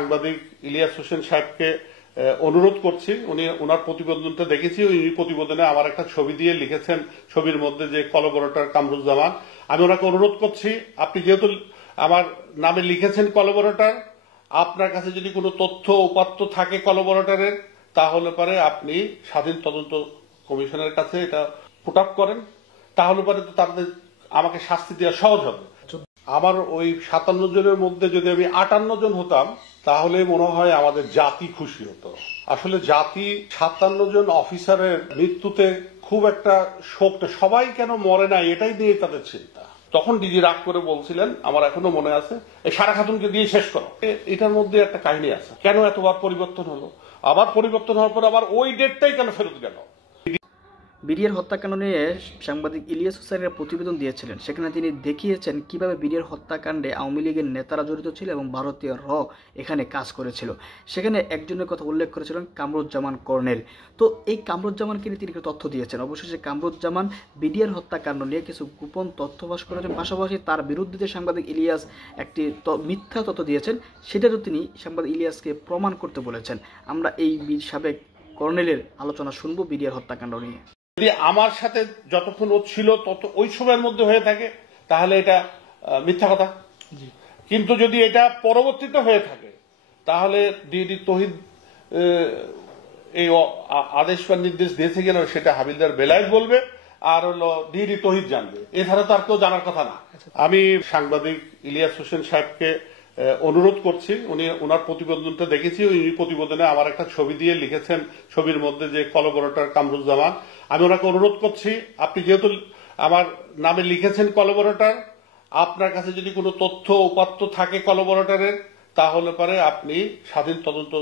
সাংবাদিক ইলিয়াস হোসেন সাহেবকে অনুরোধ করছি, ওনার প্রতিবেদনটা দেখেছি। ওই প্রতিবেদনে আমার একটা ছবি দিয়ে লিখেছেন, ছবির মধ্যে যে কলাবোরেটর কামরুজ্জামান। আমি ওনাকে অনুরোধ করছি, আপনি যেহেতু আমার নামে লিখেছেন কলাবোরেটর, আপনার কাছে যদি কোনো তথ্য উপাত্ত থাকে কলাবোরেটরের, তাহলে পরে আপনি স্বাধীন তদন্ত কমিশনের কাছে এটা পুট আপ করেন, তাহলে পরে তো তাদের আমাকে শাস্তি দেওয়া সহজ হবে। আমার ওই 57 জনের মধ্যে যদি আমি 58 জন হতাম, তাহলে মনে হয় আমাদের জাতি খুশি হতো। আসলে জাতি 57 জন অফিসারের মৃত্যুতে খুব একটা শোকটা, সবাই কেন মরে নাই এটাই নিয়ে তাদের চিন্তা। তখন ডিজি রাগ করে বলছিলেন, আমার এখনো মনে আছে, এই সারা খাতুনকে দিয়ে শেষ করো। এটার মধ্যে একটা কাহিনী আছে, কেন এতবার পরিবর্তন হলো, আবার পরিবর্তন হওয়ার পর আবার ওই ডেটটাই কেন ফেরত গেল। বিডিআর হত্যাকাণ্ড নিয়ে সাংবাদিক ইলিয়াস হোসেনের প্রতিবেদন দিয়েছিলেন। সেখানে তিনি দেখিয়েছেন কিভাবে বিডিআর হত্যাকাণ্ডে আওয়ামী লীগের নেতারা জড়িত ছিল এবং ভারতীয় র এখানে কাজ করেছিল। সেখানে একজনের কথা উল্লেখ করেছিলেন কামরুজ্জামান কর্নেল। তো এই কামরুজ্জামানকে নিয়ে তিনি তথ্য দিয়েছেন। অবশেষে কামরুজ্জামান বিডিআর হত্যাকাণ্ড নিয়ে কিছু গোপন তথ্য ফাঁস করেছেন, পাশাপাশি তার বিরুদ্ধে যে সাংবাদিক ইলিয়াস একটি মিথ্যা তথ্য দিয়েছেন সেটারও তিনি সাংবাদিক ইলিয়াসকে প্রমাণ করতে বলেছেন। আমরা এই সাবেক কর্নেলের আলোচনা শুনবো বিডিআর হত্যাকাণ্ড নিয়ে। যদি আমার সাথে যতক্ষণ ও ছিল তত ওই সময়ের মধ্যে হয়ে থাকে তাহলে এটা মিথ্যা কথা, কিন্তু যদি এটা পরবর্তীতে হয়ে থাকে তাহলে ডিডি তৌহিদ এই আদেশ বা নির্দেশ দিয়েছে কিনা সেটা হাবিলদার বেলায়েত বলবে, আর হলো ডিডি তৌহিদ জানবে। এছাড়া তো আর কেউ জানার কথা না। আমি সাংবাদিক ইলিয়াস হোসেন সাহেবকে অনুরোধ করছি, ওনার প্রতিবেদনটা দেখেছি। ওই প্রতিবেদনে আমার একটা ছবি দিয়ে লিখেছেন, ছবির মধ্যে যে কলাবোরেটর কামরুজ্জামান। আমি ওনাকে অনুরোধ করছি, আপনি যেহেতু আমার নামে লিখেছেন কলাবোরেটর, আপনার কাছে যদি কোনো তথ্য উপাত্ত থাকে কলাবোরেটরের, তাহলে পরে আপনি স্বাধীন তদন্ত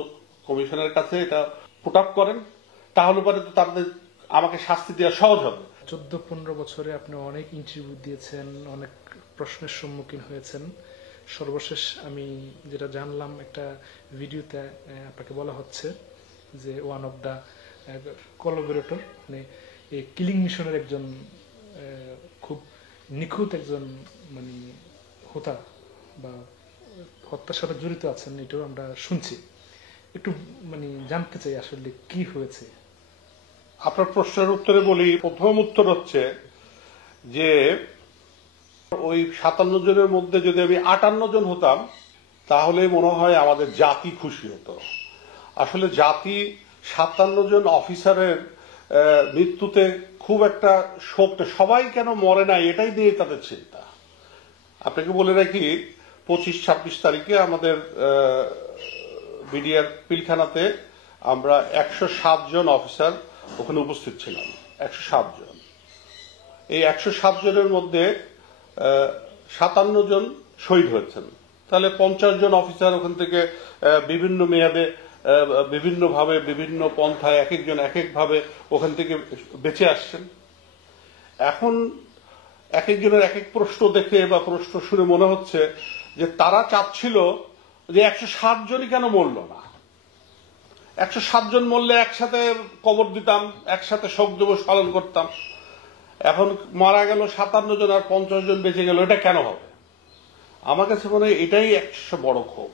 কমিশনের কাছে এটা পুট আপ করেন, তাহলে পরে তো তাদের আমাকে শাস্তি দেওয়া সহজ হবে। 14-15 বছরে আপনি অনেক ইন্টারভিউ দিয়েছেন, অনেক প্রশ্নের সম্মুখীন হয়েছেন। সর্বশেষ আমি যেটা জানলাম, একটা ভিডিওতে আপনাকে বলা হচ্ছে যে ওয়ান অফ দ্য কোলাবোরেটর, মানে এই কিলিং মিশনের একজন খুব নিখুঁত একজন মানে হোতা বা হত্যার সাথে জড়িত আছেন, এটাও আমরা শুনছি। একটু মানে জানতে চাই আসলে কি হয়েছে। আপনার প্রশ্নের উত্তরে বলি, প্রথম উত্তর হচ্ছে যে ওই 57 জনের মধ্যে যদি আমি 58 জন হতাম, তাহলে মনে হয় আমাদের জাতি খুশি হতো। আসলে জাতি 57 জন অফিসারের মৃত্যুতে খুব একটা শোকটা, সবাই কেন মরে নাই এটাই নিয়ে তাদের চিন্তা। আপনাকে বলে রাখি, 25-26 তারিখে আমাদের বিডিআর পিলখানাতে আমরা 107 জন অফিসার ওখানে উপস্থিত ছিলাম। 107 জন। এই 107 জনের মধ্যে 57 জন শহীদ হয়েছেন। তাহলে 50 জন অফিসার ওখান থেকে বিভিন্ন মেয়াদে বিভিন্নভাবে বিভিন্ন পন্থায় এক একজন এক একভাবে ওখান থেকে বেঁচে আসছেন। এখন এক একজনের এক এক প্রশ্ন দেখে বা প্রশ্ন শুনে মনে হচ্ছে যে তারা চাচ্ছিল যে 107 জনই কেন মরল না। 107 জন মরলে একসাথে কবর দিতাম, একসাথে শোক দিবস পালন করতাম। এখন মারা গেল 57 জন আর 50 জন বেঁচে গেল, এটা কেন হবে? আমার কাছে মনে হয় এটাই একটা বড় ক্ষোভ।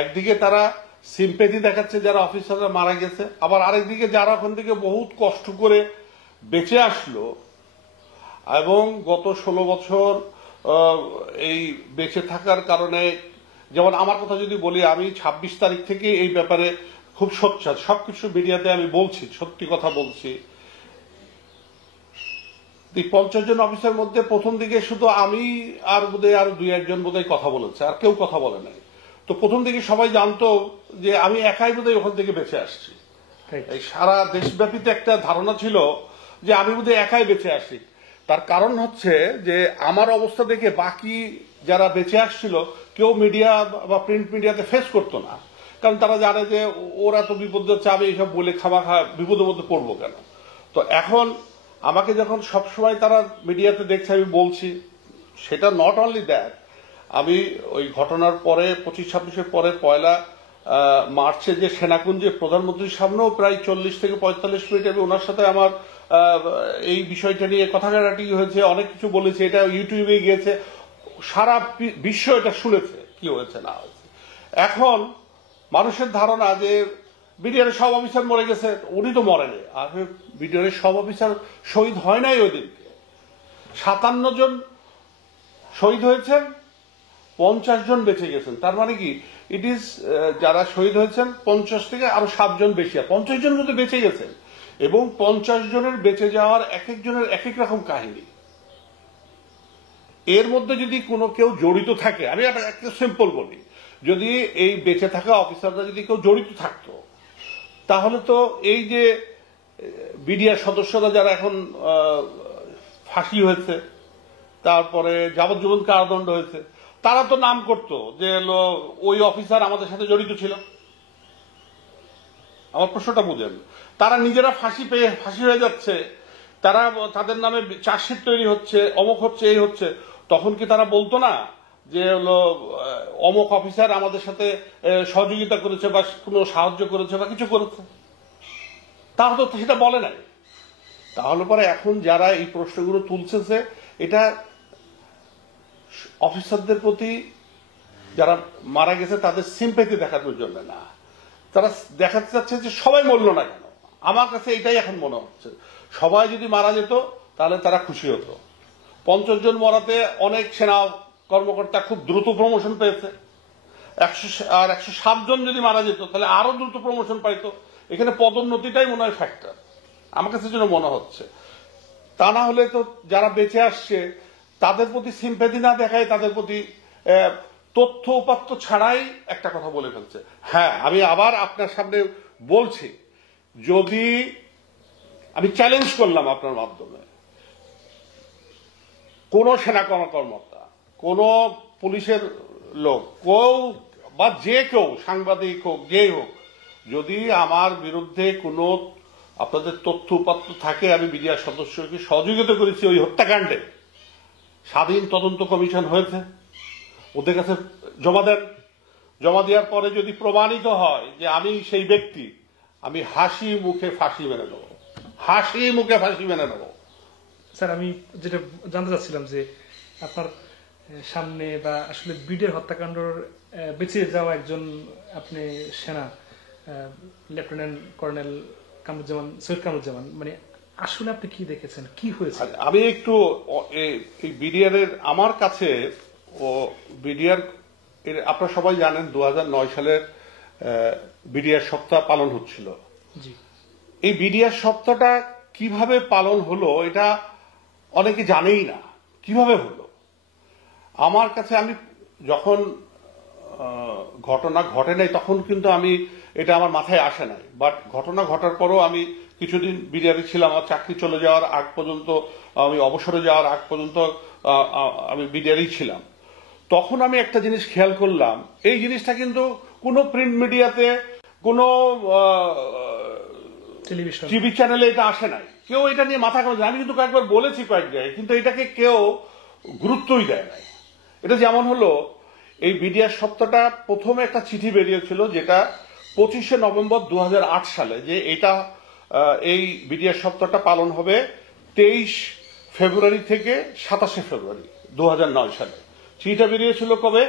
একদিকে তারা সিম্পেথি দেখাচ্ছে যারা অফিসাররা মারা গেছে, আবার আরেকদিকে যারা ওখান থেকে বহুত কষ্ট করে বেঁচে আসলো এবং গত 16 বছর এই বেঁচে থাকার কারণে, যেমন আমার কথা যদি বলি, আমি 26 তারিখ থেকে এই ব্যাপারে খুব সোচ্চার, সবকিছু মিডিয়াতে আমি বলছি, সত্যি কথা বলছি। 50 জন অফিসার মধ্যে প্রথম দিকে শুধু আমি আর বোধহয় আর 2-1 বোধহয় কথা বলেছে, আর কেউ কথা বলে নাই। তো প্রথম দিকে সবাই জানতো যে আমি একাই বোধহয় ওখান থেকে বেঁচে আসছি। এই সারা দেশব্যাপীতে একটা ধারণা ছিল যে আমি বোধহয় একাই বেঁচে আসি। তার কারণ হচ্ছে যে আমার অবস্থা দেখে বাকি যারা বেঁচে আসছিল কেউ মিডিয়া বা প্রিন্ট মিডিয়াতে ফেস করতো না, কারণ তারা জানে যে ওরা তো বিপদে হচ্ছে, আমি এইসব বলে খামাখা বিপদের মধ্যে পড়বো কেন। তো এখন আমাকে যখন সবসময় তারা মিডিয়াতে দেখছে আমি বলছি, সেটা নট অনলি দ্যাট, আমি ওই ঘটনার পরে 25-26-এর পরে 1 মার্চে যে সেনাকুঞ্জে প্রধানমন্ত্রীর সামনেও প্রায় 40 থেকে 45 মিনিট আমি ওনার সাথে আমার এই বিষয়টা নিয়ে কথা কাটাকাটি হয়েছে, অনেক কিছু বলেছে, এটা ইউটিউবে গিয়েছে, সারা বিশ্ব এটা শুনেছে কি হয়েছে না হয়েছে। এখন মানুষের ধারণা যে বিডিআরের সব অফিসার মরে গেছে, উনি তো মরেনি। আর বিডিআরের সব অফিসার শহীদ হয় নাই ওই দিনকে। 57 জন শহীদ হয়েছেন, 50 জন বেঁচে গেছেন। তার মানে কি ইট ইজ যারা শহীদ হয়েছেন 50 থেকে আরো 7 জন বেশি, 50 জন যদি বেঁচে গেছেন, এবং 50 জনের বেঁচে যাওয়ার এক একজনের এক এক রকম কাহিনী। এর মধ্যে যদি কোনো কেউ জড়িত থাকে, আমি একটা সিম্পল বলি, যদি এই বেঁচে থাকা অফিসাররা যদি কেউ জড়িত থাকতো, তাহলে তো এই যে বিডিআর সদস্যরা যারা এখন ফাঁসি হয়েছে, তারপরে যাবজ্জীবন কারাদণ্ড হয়েছে, তারা তো নাম করতো যে ওই অফিসার আমাদের সাথে জড়িত ছিল। আমার প্রশ্নটা বুঝেন, তারা নিজেরা ফাঁসি পেয়ে ফাঁসি হয়ে যাচ্ছে, তারা তাদের নামে চার্জশিট তৈরি হচ্ছে, অমুক হচ্ছে, এই হচ্ছে, তখন কি তারা বলতো না যে অমুক অফিসার আমাদের সাথে সহযোগিতা করেছে বা কোনো সাহায্য করেছে বা কিছু করেছে? তারা তো সেটা বলে নাই। তাহলে পরে এখন যারা এই প্রশ্নগুলো তুলছে, এটা অফিসারদের প্রতি যারা মারা গেছে তাদের সিম্প্যাথি দেখানোর জন্য না, তারা দেখাতে চাচ্ছে যে সবাই মরল না কেন। আমার কাছে এটাই এখন মনে হচ্ছে, সবাই যদি মারা যেত তাহলে তারা খুশি হতো। 50 জন মরাতে অনেক সেনা কর্মকর্তা খুব দ্রুত প্রমোশন পেয়েছে, 107 জন যদি মারা যেত তাহলে আরো দ্রুত প্রমোশন পাইতো। এখানে পদোন্নতিটাই মনে হয় ফ্যাক্টর, আমার কাছে যেন মনে হচ্ছে। তা না হলে তো যারা বেঁচে আসছে তাদের প্রতি সিম্প্যাথি না দেখায়, তাদের প্রতি তথ্য উপাত্ত ছাড়াই একটা কথা বলে ফেলছে। হ্যাঁ, আমি আবার আপনার সামনে বলছি, যদি আমি চ্যালেঞ্জ করলাম আপনার মাধ্যমে, কোন সেনা কর্মকর্তা, কোন পুলিশের লোক, কেউ বা যে কেউ, সাংবাদিক হোক, যে হোক, যদি আমার বিরুদ্ধে কোনো আপনাদের তথ্য উপাত্ত থাকে, আমি বিডিআর সদস্যকে সহযোগিতা করেছি ওই হত্যাকাণ্ডে, স্বাধীন তদন্ত কমিশন হয়েছে, ওদের কাছে জমা দেন। জমা দেওয়ার পরে যদি প্রমাণিত হয় যে আমি সেই ব্যক্তি, আমি হাসি মুখে ফাঁসি মেনে নেব, হাসি মুখে ফাঁসি মেনে নেব। স্যার, আমি যেটা জানতে চাচ্ছিলাম যে আপনার সামনে বা আসলে বিডিআর হত্যাকাণ্ডর বেঁচে যাওয়া একজন আপনি সেনা লেফটেন্যান্ট কর্নেল কামরুজ্জামান, সৈয়দ কামরুজ্জামান, মানে আসলে আপনি কি দেখেছেন, কি হয়েছে? আমি একটু এই বিডিআর এর, আমার কাছে ও বিডিআর এর, আপনারা সবাই জানেন 2009 সালের বিডিআর সপ্তাহ পালন হচ্ছিল। জি। এই বিডিআর সপ্তাহটা কিভাবে পালন হলো এটা অনেকে জানেই না, কিভাবে হলো। আমার কাছে, আমি যখন ঘটনা ঘটে নাই তখন কিন্তু আমি এটা আমার মাথায় আসে নাই, বাট ঘটনা ঘটার পরও আমি কিছুদিন বিডিআরে ছিলাম। আমার চাকরি চলে যাওয়ার আগ পর্যন্ত, আমি অবসরে যাওয়ার আগ পর্যন্ত আমি বিডিআরেই ছিলাম। তখন আমি একটা জিনিস খেয়াল করলাম, এই জিনিসটা কিন্তু কোনো প্রিন্ট মিডিয়াতে, কোনো টিভি চ্যানেলে এটা আসে নাই, কেউ এটা নিয়ে মাথা কামাচ্ছে। আমি কিন্তু কয়েকবার বলেছি কয়েক জায়গায়, কিন্তু এটাকে কেউ গুরুত্বই দেয় নাই। এটা যেমন হলো, এই বিডিআর সপ্তাহটা প্রথমে একটা চিঠি বেরিয়েছিল, যেটা 25শে নভেম্বর 2008 সালে, যে এটা এই বিডিআর সপ্তাহটা পালন হবে 23 ফেব্রুয়ারি থেকে 27শে ফেব্রুয়ারি 2009 সালে। চিঠিটা বেরিয়েছিল কবে?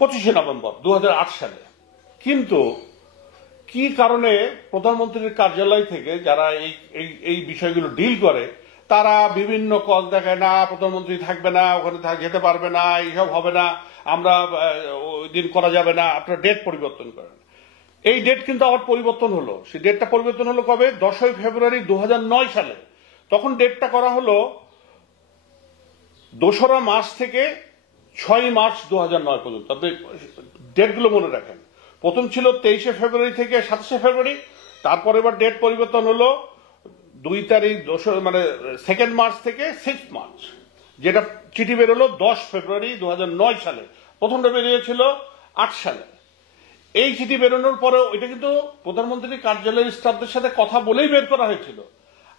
25শে নভেম্বর 2008 সালে। কিন্তু কি কারণে প্রধানমন্ত্রীর কার্যালয় থেকে যারা এই বিষয়গুলো ডিল করে, তারা বিভিন্ন কল দেখায়, না প্রধানমন্ত্রী থাকবে না, ওখানে যেতে পারবে না, এইসব হবে না, আমরা ওই দিন করা যাবে না, আপনারা ডেট পরিবর্তন করেন। এই ডেট কিন্তু আবার পরিবর্তন হলো। সেই ডেটটা পরিবর্তন হলো কবে? 10 ফেব্রুয়ারি 2009 সালে। তখন ডেটটা করা হলো 2রা মার্চ থেকে 6ই মার্চ 2009 পর্যন্ত। আপনি ডেটগুলো মনে রাখেন। প্রথম ছিল 23শে ফেব্রুয়ারি থেকে 27শে ফেব্রুয়ারি, তারপর এবার ডেট পরিবর্তন হলো 2 তারিখ, মানে 2 মার্চ থেকে 6 মার্চ, যেটা চিঠি বেরোলো 10 ফেব্রুয়ারি 2009 সালে। প্রথমটা বেরিয়েছিল 8 সালে। এই চিঠি বেরোনোর পরে এটা কিন্তু প্রধানমন্ত্রীর কার্যালয়ের স্টাফদের সাথে কথা বলেই বের করা হয়েছিল।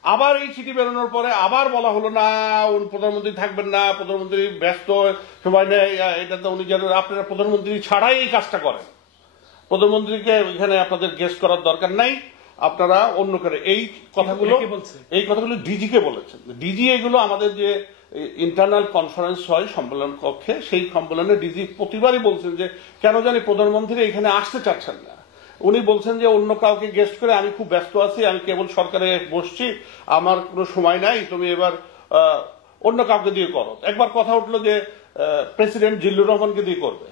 আবার এই চিঠি বেরোনোর পরে আবার বলা হলো, না প্রধানমন্ত্রী থাকবেন না, প্রধানমন্ত্রী ব্যস্ত সময় নেই, এটাতে উনি যেন আপনারা প্রধানমন্ত্রী ছাড়াই এই কাজটা করেন, প্রধানমন্ত্রীকে এখানে আপনাদের গেস্ট করার দরকার নাই, আপনারা অন্য করে। এই কথাগুলো ডিজিকে বলেছেন। ডিজি এগুলো আমাদের যে ইন্টারনাল কনফারেন্স হয় সম্মেলন কক্ষে, সেই সম্মেলনে ডিজি প্রতিবারই বলছেন যে কেন জানি প্রধানমন্ত্রী এখানে আসতে চাচ্ছেন না। উনি বলছেন যে অন্য কাউকে গেস্ট করে আমি খুব ব্যস্ত আছি, আমি কেবল সরকারে বসছি, আমার কোনো সময় নাই, তুমি এবার অন্য কাউকে দিয়ে করো। একবার কথা উঠলো যে প্রেসিডেন্ট জিল্লুর রহমানকে দিয়ে করবে,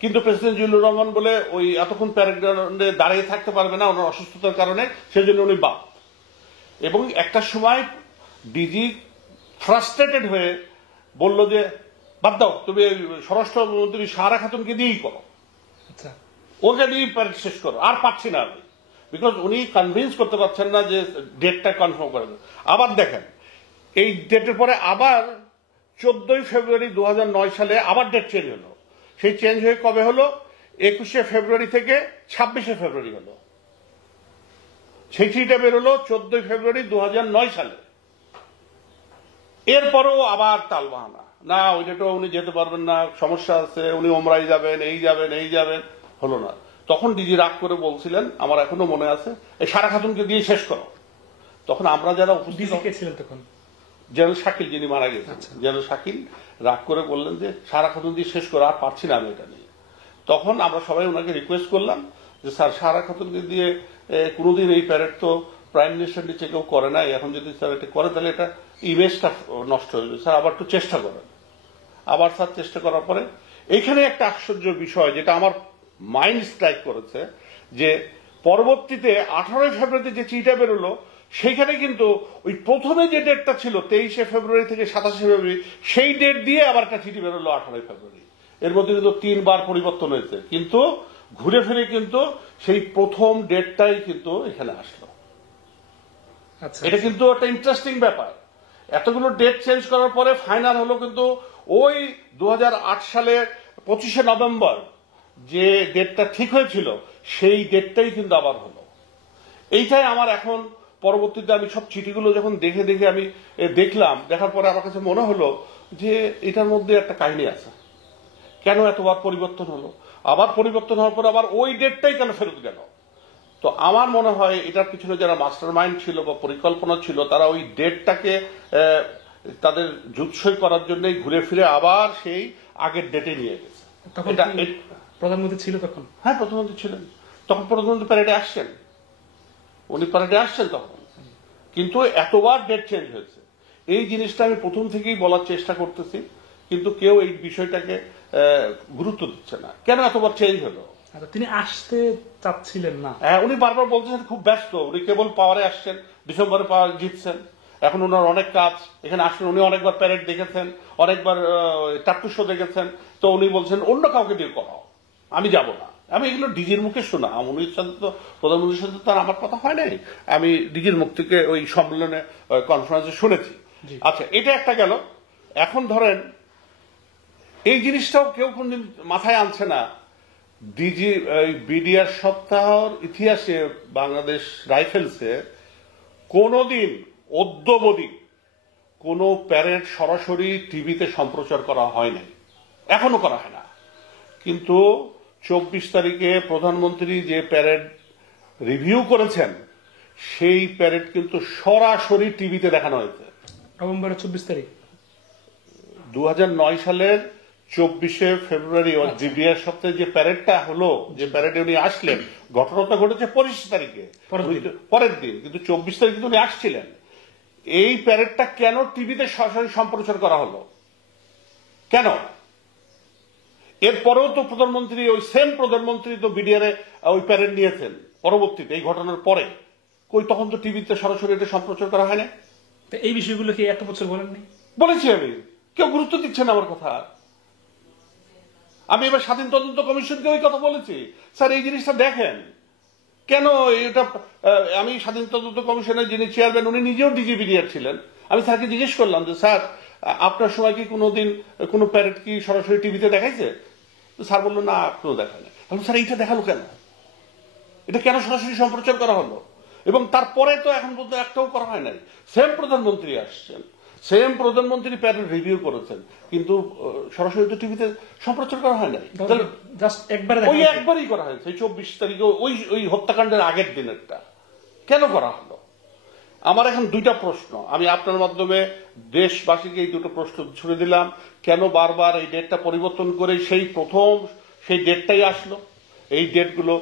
কিন্তু প্রেসিডেন্ট জিল্লুর রহমান বলে ওই এতক্ষণ প্যারেড গ্রাউন্ডে দাঁড়িয়ে থাকতে পারবে না ওনার অসুস্থতার কারণে, সেজন্য উনি বাদ। এবং একটা সময় ডিজি ফ্রাস্ট্রেটেড হয়ে বলল যে বাদ দাও, তুমি স্বরাষ্ট্রমন্ত্রী সাহারা খাতুনকে দিয়েই করো, আচ্ছা, ওকে দিয়েই প্যারেড শেষ করো, আর পাচ্ছি না আমি। বিকজ উনি কনভিন্স করতে পারছেন না যে ডেটটা কনফার্ম করে দেবে। আবার দেখেন এই ডেটের পরে আবার 14ই ফেব্রুয়ারি 2009 সালে আবার ডেট চেঞ্জ হলো। সেই চেঞ্জ হয়ে কবে হলো? 21শে ফেব্রুয়ারি থেকে 26শে ফেব্রুয়ারি হলো। সেই চিঠিটা বেরোলো 14ই ফেব্রুয়ারি 2009 সালে। এরপরেও আবার তালবাহানা, না ওই ডেটও উনি যেতে পারবেন না, সমস্যা আছে, উনি ওমরাই যাবেন, এই যাবেন, এই যাবেন, হলো না। তখন ডিজি রাগ করে বলছিলেন, আমার এখনো মনে আছে, এই সারা খাতুনকে দিয়ে শেষ করো। তখন আমরা যারা উপস্থিত ছিলেন তখন জেনারেল শাকিল, যিনি মারা গেছেন, জেনারেল শাকিল রাগ করে বললেন যে সারা খাতুন দিয়ে শেষ করো, আর পারছি না আমি এটা নিয়ে। তখন আমরা সবাই ওনাকে রিকোয়েস্ট করলাম যে স্যার সারা খাতুনকে দিয়ে কোনোদিন এই প্যারেড তো প্রাইম মিনিস্টার নিচে কেউ করে না, এখন যদি স্যার এটা করে তাহলে এটা ইমেজটা নষ্ট হয়ে যাবে, স্যার আবার একটু চেষ্টা করেন। আবার স্যার চেষ্টা করার পরে এইখানে একটা আশ্চর্য বিষয় যেটা আমার মাইন্ড স্ট্রাইক করেছে, যে পরবর্তীতে 18 ফেব্রুয়ারিতে যে চিঠিটা বেরোলো সেইখানে কিন্তু ওই প্রথমে যে ডেটটা ছিল 23শে ফেব্রুয়ারি থেকে 27শে ফেব্রুয়ারি, সেই ডেট দিয়ে আবার একটা চিঠি বেরোলো 18 ফেব্রুয়ারি। এর মধ্যে কিন্তু 3 বার পরিবর্তন হয়েছে, কিন্তু ঘুরে ফিরে কিন্তু সেই প্রথম ডেটটাই কিন্তু এখানে আসলো। এটা কিন্তু একটা ইন্টারেস্টিং ব্যাপার। এতগুলো ডেট চেঞ্জ করার পরে ফাইনাল হলো কিন্তু ওই 2008 সালের 25শে নভেম্বর যে ডেটটা ঠিক হয়েছিল সেই ডেটটাই কিন্তু আবার হলো। এইটাই আমার এখন পরবর্তীতে আমি সব চিঠিগুলো যখন দেখে দেখে আমি দেখলাম, দেখার পরে আমার কাছে মনে হলো যে এটার মধ্যে একটা কাহিনী আছে। কেন এতবার পরিবর্তন হলো? আবার পরিবর্তন হওয়ার পর আবার ওই ডেটটাই কেন ফেরত গেল? তো আমার মনে হয় এটার পিছনে যারা মাস্টার মাইন্ড ছিল বা পরিকল্পনা ছিল, তারা ওই ডেটটাকে তাদের জুৎসই করার জন্যই ঘুরে ফিরে আবার সেই আগের ডেটে নিয়ে গেছে। প্রধানমন্ত্রী ছিল তখন? হ্যাঁ, প্রধানমন্ত্রী ছিলেন তখন। প্রধানমন্ত্রী প্যারেডে আসছেন, উনি প্যারেডে আসছেন তখন, কিন্তু এতবার ডেট চেঞ্জ হয়েছে। এই জিনিসটা আমি প্রথম থেকেই বলার চেষ্টা করতেছি, কিন্তু কেউ এই বিষয়টাকে গুরুত্ব দিচ্ছে না। কেন এতবার চেঞ্জ হলো? তিনি আসতে চাচ্ছিলেন না। হ্যাঁ, উনি বারবার বলছেন খুব ব্যস্ত, উনি কেবল পাওয়ারে আসছেন, ডিসেম্বরে পাওয়ার জিতছেন, এখন ওনার অনেক কাজ। এখানে আসছেন, উনি অনেকবার প্যারেড দেখেছেন, অনেকবার টাট্টু শো দেখেছেন, তো উনি বলছেন অন্য কাউকে দিয়ে করাও, আমি যাব না। আমি এগুলো ডিজির মুখে শোনা, উনির সাথে তো প্রধানমন্ত্রীর সাথে তো আর আমার কথা হয় নাই, আমি ডিজির মুখ থেকে ওই সম্মেলনে কনফারেন্সে শুনেছি। আচ্ছা, এটা একটা গেল। এখন ধরেন এই জিনিসটাও কেউ কোনদিন মাথায় আনছে না, ডিজি বিডিআর সপ্তাহর ইতিহাসে বাংলাদেশ রাইফেলসে কোনদিন অদ্যবধি কোন প্যারেড সরাসরি টিভিতে সম্প্রচার করা হয় নাই, এখনো করা হয় না। কিন্তু 24 তারিখে প্রধানমন্ত্রী যে প্যারেড রিভিউ করেছেন সেই প্যারেড কিন্তু সরাসরি টিভিতে দেখানো হয়েছে। নভেম্বরের 24 তারিখ 2009 সালের 24শে ফেব্রুয়ারি বিডিআর সপ্তাহে যে প্যারেডটা হলো, যে প্যারেডে উনি আসলেন, ঘটনাটা ঘটেছে 25 তারিখে, পরের দিন, কিন্তু 24 তারিখে উনি আসছিলেন। এই প্যারেডটা কেন টিভিতে সরাসরি সম্প্রচার করা হলো? কেন? এরপরেও তো প্রধানমন্ত্রী, ওই সেম প্রধানমন্ত্রী তো বিডিআরে ওই প্যারেড নিয়েছেন পরবর্তীতে, এই ঘটনার পরে। কই, তখন তো টিভিতে সরাসরি এটা সম্প্রচার করা হয় না। এই বিষয়গুলো কি এত বছর বলেননি? বলেছি আমি, কেউ গুরুত্ব দিচ্ছে না আমার কথা। আমি এবার স্বাধীন তদন্ত কমিশনকে ওই কথা বলেছি, স্যার এই জিনিসটা দেখেন কেন এটা। আমি স্বাধীন তদন্ত কমিশনের যিনি চেয়ারম্যান, উনি নিজেও ডিজি বিডিআর ছিলেন। আমি স্যারকে জিজ্ঞেস করলাম যে স্যার আপনার সময় কি কোনোদিন কোনো প্যারেড কি সরাসরি টিভিতে দেখাইছে? স্যার বললো না, কেউ দেখায় না। স্যার এইটা দেখালো কেন? এটা কেন সরাসরি সম্প্রচার করা হলো? এবং তারপরে তো এখন পর্যন্ত একটাও করা হয় নাই। সেম প্রধানমন্ত্রী আসছেন, সেম প্রধানমন্ত্রী প্যারেড রিভিউ করেছেন, কিন্তু সরাসরি তো টিভিতে সম্প্রচার করা হয় নাই। ওই একবারই করা হয়েছে, 24 তারিখে ওই হত্যাকাণ্ডের আগের দিনেরটা। কেন করা হলো? আমার এখন দুইটা প্রশ্ন, আমি আপনার মাধ্যমে দেশবাসীকে এই দুটো প্রশ্ন ছুড়ে দিলাম। কেন বারবার এই ডেটটা পরিবর্তন করে সেই প্রথম সেই ডেটটাই আসলো? এই ডেটগুলো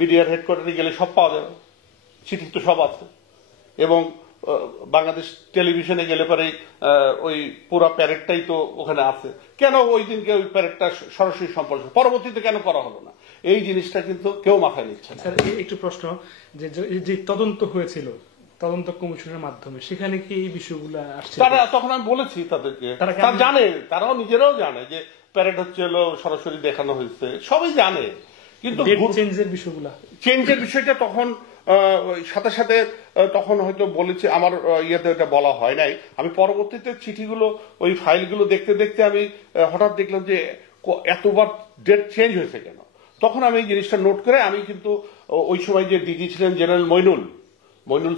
বিডিআর হেডকোয়ার্টারে গেলে সব পাওয়া যাবে, চিঠি তো সব আছে, এবং বাংলাদেশ টেলিভিশনে গেলে পরে ওই পুরো প্যারেডটাই তো ওখানে আছে। কেন ওই দিনকে ওই প্যারেডটা সরাসরি সম্পর্ক পরবর্তীতে কেন করা হলো না? এই জিনিসটা কিন্তু কেউ মাথায় নিচ্ছে না। স্যার, একটু প্রশ্ন, যে তদন্ত হয়েছিল তদন্ত কমিশনের মাধ্যমে, সেখানে কি এই বিষয়গুলো আসছে? তারা তখন আমি বলেছি তাদেরকে, তারা জানে, তারাও নিজেরাও জানে যে প্যারেড হচ্ছে হলো সরাসরি দেখানো হয়েছে, সবাই জানে। কিন্তু চেঞ্জের বিষয়গুলো, চেঞ্জের বিষয়টা তখন সাথে সাথে তখন হয়তো বলেছি, আমার ইয়েতে এটা বলা হয় নাই। আমি পরবর্তীতে চিঠিগুলো ওই ফাইলগুলো দেখতে দেখতে আমি হঠাৎ দেখলাম যে এতবার ডেট চেঞ্জ হয়েছে কেন। তখন আমি এই জিনিসটা নোট করে আমি কিন্তু ওই সময় যে ডিজি ছিলেন জেনারেল মইনুল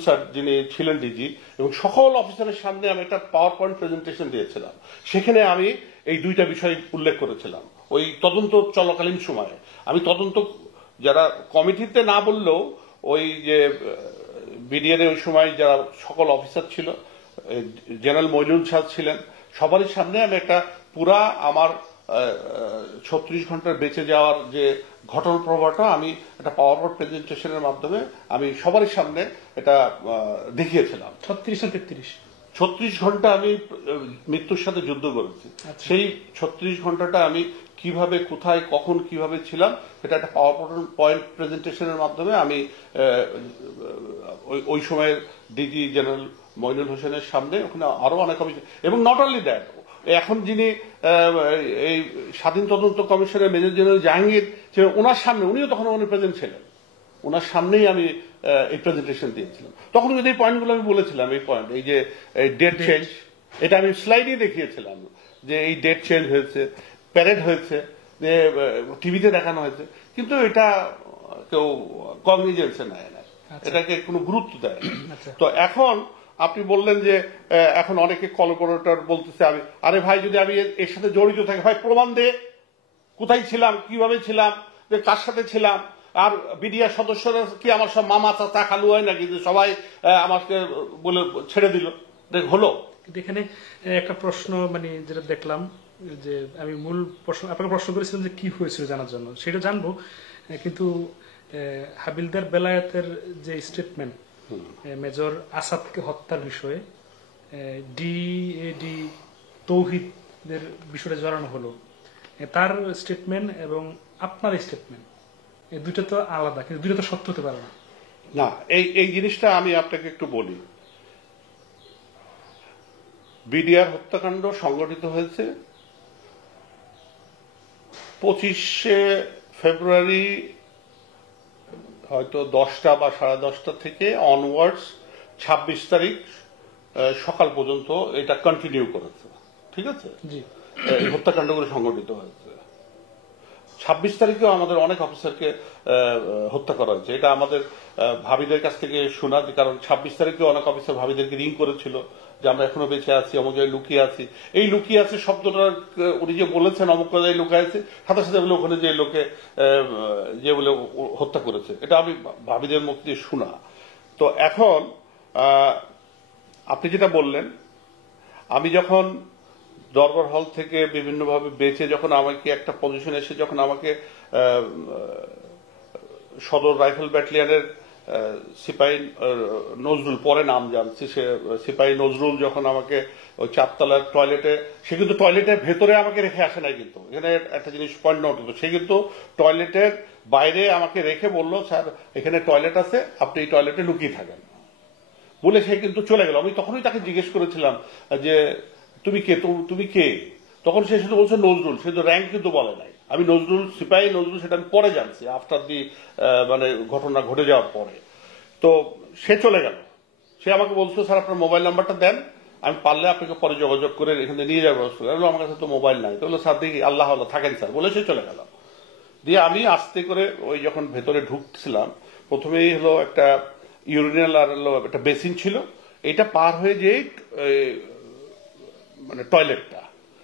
স্যার, যিনি ছিলেন ডিজি, এবং সকল অফিসারের সামনে আমি একটা পাওয়ার পয়েন্ট প্রেজেন্টেশন দিয়েছিলাম। সেখানে আমি এই দুইটা বিষয় উল্লেখ করেছিলাম। ওই তদন্ত চলাকালীন সময়ে আমি তদন্ত যারা কমিটিতে না বললেও ওই যে বিডিআর ওই সময় যারা সকল অফিসার ছিল, জেনারেল মইনুল স্যার ছিলেন, সবারই সামনে আমি একটা পুরা আমার 36 ঘন্টার বেঁচে যাওয়ার যে ঘটনা প্রবাহটা আমি একটা পাওয়ার পয়েন্ট প্রেজেন্টেশনের মাধ্যমে আমি সবারই সামনে এটা দেখিয়েছিলাম। 36 ঘন্টা আমি মৃত্যুর সাথে যুদ্ধ করেছি। সেই 36 ঘন্টাটা আমি কিভাবে, কোথায়, কখন, কিভাবে ছিলাম, এটা একটা পাওয়ার পয়েন্ট প্রেজেন্টেশনের মাধ্যমে আমি ওই সময়ের ডিজি জেনারেল মইনুল হোসেনের সামনে, ওখানে আরো অনেক অফিসার, এবং নট অনলি দ্যাট, এখন যিনি এই স্বাধীন তদন্ত কমিশনের মেজর জেনারেল জাহাঙ্গীর ছিলেন, ওনার সামনে, উনিও তখন ওখানে প্রেজেন্ট ছিলেন, ওনার সামনেই আমি এই প্রেজেন্টেশন দিয়েছিলাম। তখন কিন্তু এই পয়েন্টগুলো আমি বলেছিলাম, এই পয়েন্ট, এই যে ডেট চেঞ্জ, এটা আমি স্লাইডে দেখিয়েছিলাম যে এই ডেট চেঞ্জ হয়েছে, প্যারেড হয়েছে, যে টিভিতে দেখানো হয়েছে, কিন্তু এটা কেউ কগনিজেন্সে নেয় না, এটাকে কোনো গুরুত্ব দেয় না। তো এখন আপনি বললেন যে এখন অনেকে কলাবোরেটর বলতেছে, আমি আরে ভাই, যদি আমি এর সাথে জড়িত থাকি, ভাই প্রমাণ দে, কোথায় ছিলাম, কিভাবে ছিলাম, যে কার সাথে ছিলাম। আর বিডিআর সদস্যরা কি আমার সব মামা চাচা খালু হয় নাকি যে সবাই আমাকে বলে ছেড়ে দিল? হলো এখানে একটা প্রশ্ন, মানে যেটা দেখলাম, যে আমি মূল প্রশ্ন আপনাকে প্রশ্ন করেছিলাম যে কি হয়েছিল জানার জন্য, সেটা জানবো, কিন্তু হাবিলদার বেলায়েতের যে স্টেটমেন্ট মেজর আসাদকে হত্যার বিষয়ে ডিএডি তৌহিদের বিষয়টা জানানো হলো, তার স্টেটমেন্ট এবং আপনার স্টেটমেন্ট, এই দুটো তো আলাদা, কিন্তু দুটো তো সত্য হতে পারে না। না, এই জিনিসটা আমি আপনাকে একটু বলি। বিডিআর হত্যাকাণ্ড সংগঠিত হয়েছে 25শে ফেব্রুয়ারি, হয়তো 10টা বা 10:30 থেকে অনওয়ার্ডস 26 তারিখ সকাল পর্যন্ত এটা কন্টিনিউ করেছে। ঠিক আছে, এই হত্যাকাণ্ডগুলো সংগঠিত হয়েছে। 26 তারিখেও আমাদের অনেক অফিসারকে হত্যা করা হয়েছে, এটা আমাদের ভাবিদের কাছ থেকে শোনা। কারণ 26 তারিখে অনেক অফিসার ভাবিদেরকে রিং করেছিল যে আমরা এখনো বেঁচে আছি, অমুক জায়গায় লুকিয়ে আছি। এই লুকিয়ে আছে শব্দটা উনি যে বলেছেন অমুক জায়গায় লুকিয়ে আছে, সাথে সাথে বলে ওখানে যে লোকে যে বলে হত্যা করেছে, এটা আমি ভাবিদের মুখ দিয়ে শোনা। তো এখন আপনি যেটা বললেন, আমি যখন দরবার হল থেকে বিভিন্নভাবে বেঁচে যখন আমাকে একটা পজিশন এসে, যখন আমাকে সদর রাইফেল ব্যাটালিয়নের সিপাহী নজরুল, পরে নাম জানছি, সে সিপাহী নজরুল যখন আমাকে ওই 4তলার টয়লেটে, সে কিন্তু টয়লেটের ভেতরে আমাকে রেখে আসে নাই, কিন্তু এখানে একটা জিনিস পয়েন্ট নোট হতো, সে কিন্তু টয়লেটের বাইরে আমাকে রেখে বললো, স্যার এখানে টয়লেট আছে, আপনি এই টয়লেটে লুকিয়ে থাকেন বলে সে কিন্তু চলে গেল। আমি তখনই তাকে জিজ্ঞেস করেছিলাম যে তুমি কে, তুমি কে? তখন সে শুধু বলছে নজরুল, সে তো র্যাঙ্ক কিন্তু বলে নাই। আমি নজরুল, সিপাহী নজরুল, সেটা আমি পরে জানছি, আফটার দি মানে ঘটনা ঘটে যাওয়ার পরে। তো সে চলে গেল, সে আমাকে বলতো স্যার আপনার মোবাইল নাম্বারটা দেন, আমি পারলে আপনাকে পরে যোগাযোগ করে এখানে নিয়ে যাবো। আমার কাছে তো মোবাইল নাই। তো বললো স্যার দেখি, আল্লাহ আল্লাহ থাকেন স্যার বলে সে চলে গেল। দিয়ে আমি আস্তে করে ওই যখন ভেতরে ঢুকছিলাম, প্রথমেই হলো একটা ইউরিনাল আর হলো একটা বেসিন ছিল, এটা পার হয়ে যেয়ে মানে টয়লেটটা,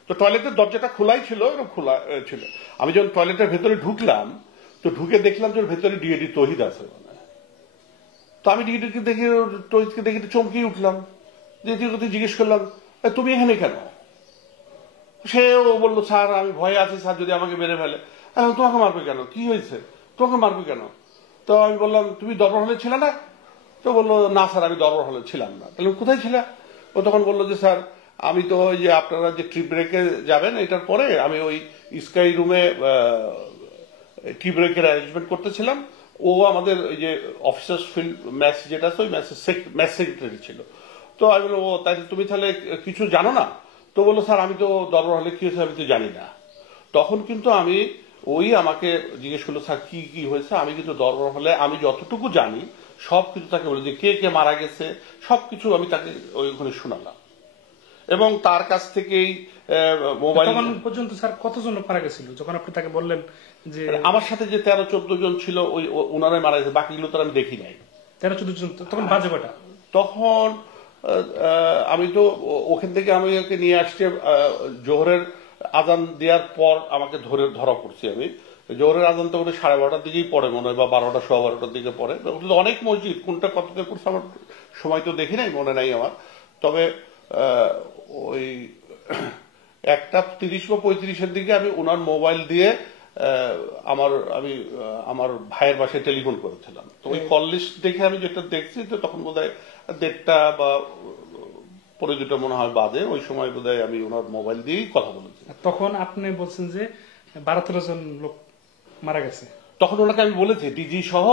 তো টয়লেটের দরজাটা খোলাই ছিল, এরকম খোলা ছিল। আমি যখন টয়লেটের ভেতরে ঢুকলাম, তো ঢুকে দেখলাম যে ওর ভেতরে ডিএডি তৌহিদ আছে। তো আমি টিকিটকে দেখে টহিদকে দেখে চমকেই উঠলাম, যে জিজ্ঞেস করলাম তুমি এখানে কেন? সেও বললো স্যার আমি ভয়ে আছি স্যার, যদি আমাকে মেরে ফেলে। এখন তোমাকে মারবে কেন, কি হয়েছে, তোমাকে মারবে কেন? তো আমি বললাম তুমি দরবার হলে ছিলে না? তো বললো না স্যার আমি দরবার হলে ছিলাম না। তাহলে কোথায় ছিলা? ও তখন বললো যে স্যার আমি তো ওই যে আপনারা যে ট্রি ব্রেকে যাবেন এটার পরে আমি ওই স্কাই রুমে টি ব্রেকের অ্যারেঞ্জমেন্ট করতেছিলাম। ও আমাদের ওই যে অফিসার্স ফিল্ড ম্যাচ যেটা আছে ওই ম্যাচ সেক্রেটারি ছিল। তো আমি বললাম ও তাই তুমি তাহলে কিছু জানো না? তো বললো স্যার আমি তো দরবার হলে কি হয়েছে আমি তো জানি না। তখন কিন্তু আমি ওই আমাকে জিজ্ঞেস করলো স্যার কি কি হয়েছে, আমি কিন্তু দরবার হলে আমি যতটুকু জানি সবকিছু তাকে বলে যে কে কে মারা গেছে সবকিছু আমি তাকে ওইখানে শোনালাম। এবং তার কাছ থেকেই মোবাইল পর্যন্ত স্যার কতজন মারা গেছিল যখন আপনি তাকে বললেন যে আমার সাথে যে 13-14 জন ছিল ওই ওনারাই মারা গেছে, বাকিগুলো তো আমি দেখি নাই। 13-14 জন তখন বাজে কটা? তখন আমি তো ওখান থেকে আমি ওকে নিয়ে আসছি জোহরের আজান দেওয়ার পর আমাকে ধরা পড়ছি আমি। জোহরের আজান তো 12:30টার দিকেই পড়ে মনে হয়, বা 12টা 12:15টার দিকে পড়ে। অনেক মসজিদ কোনটা কতটা করছে আমার সময় তো দেখি নাই, মনে নাই আমার। তবে ওই 1:30 বা 35-এর দিকে আমি ওনার মোবাইল দিয়ে আমি আমার ভাইয়ের বাসায় টেলিফোন করেছিলাম। তো ওই কল লিস্ট দেখে আমি যেটা দেখছি তো তখন বোধহয় 1:30 বা 1:45 মনে হয় বাজে, ওই সময় বোধহয় আমি ওনার মোবাইল দিয়েই কথা বলেছি। তখন আপনি বলছেন যে 12-13 জন লোক মারা গেছে। তখন ওনাকে আমি বলেছি ডিজি সহ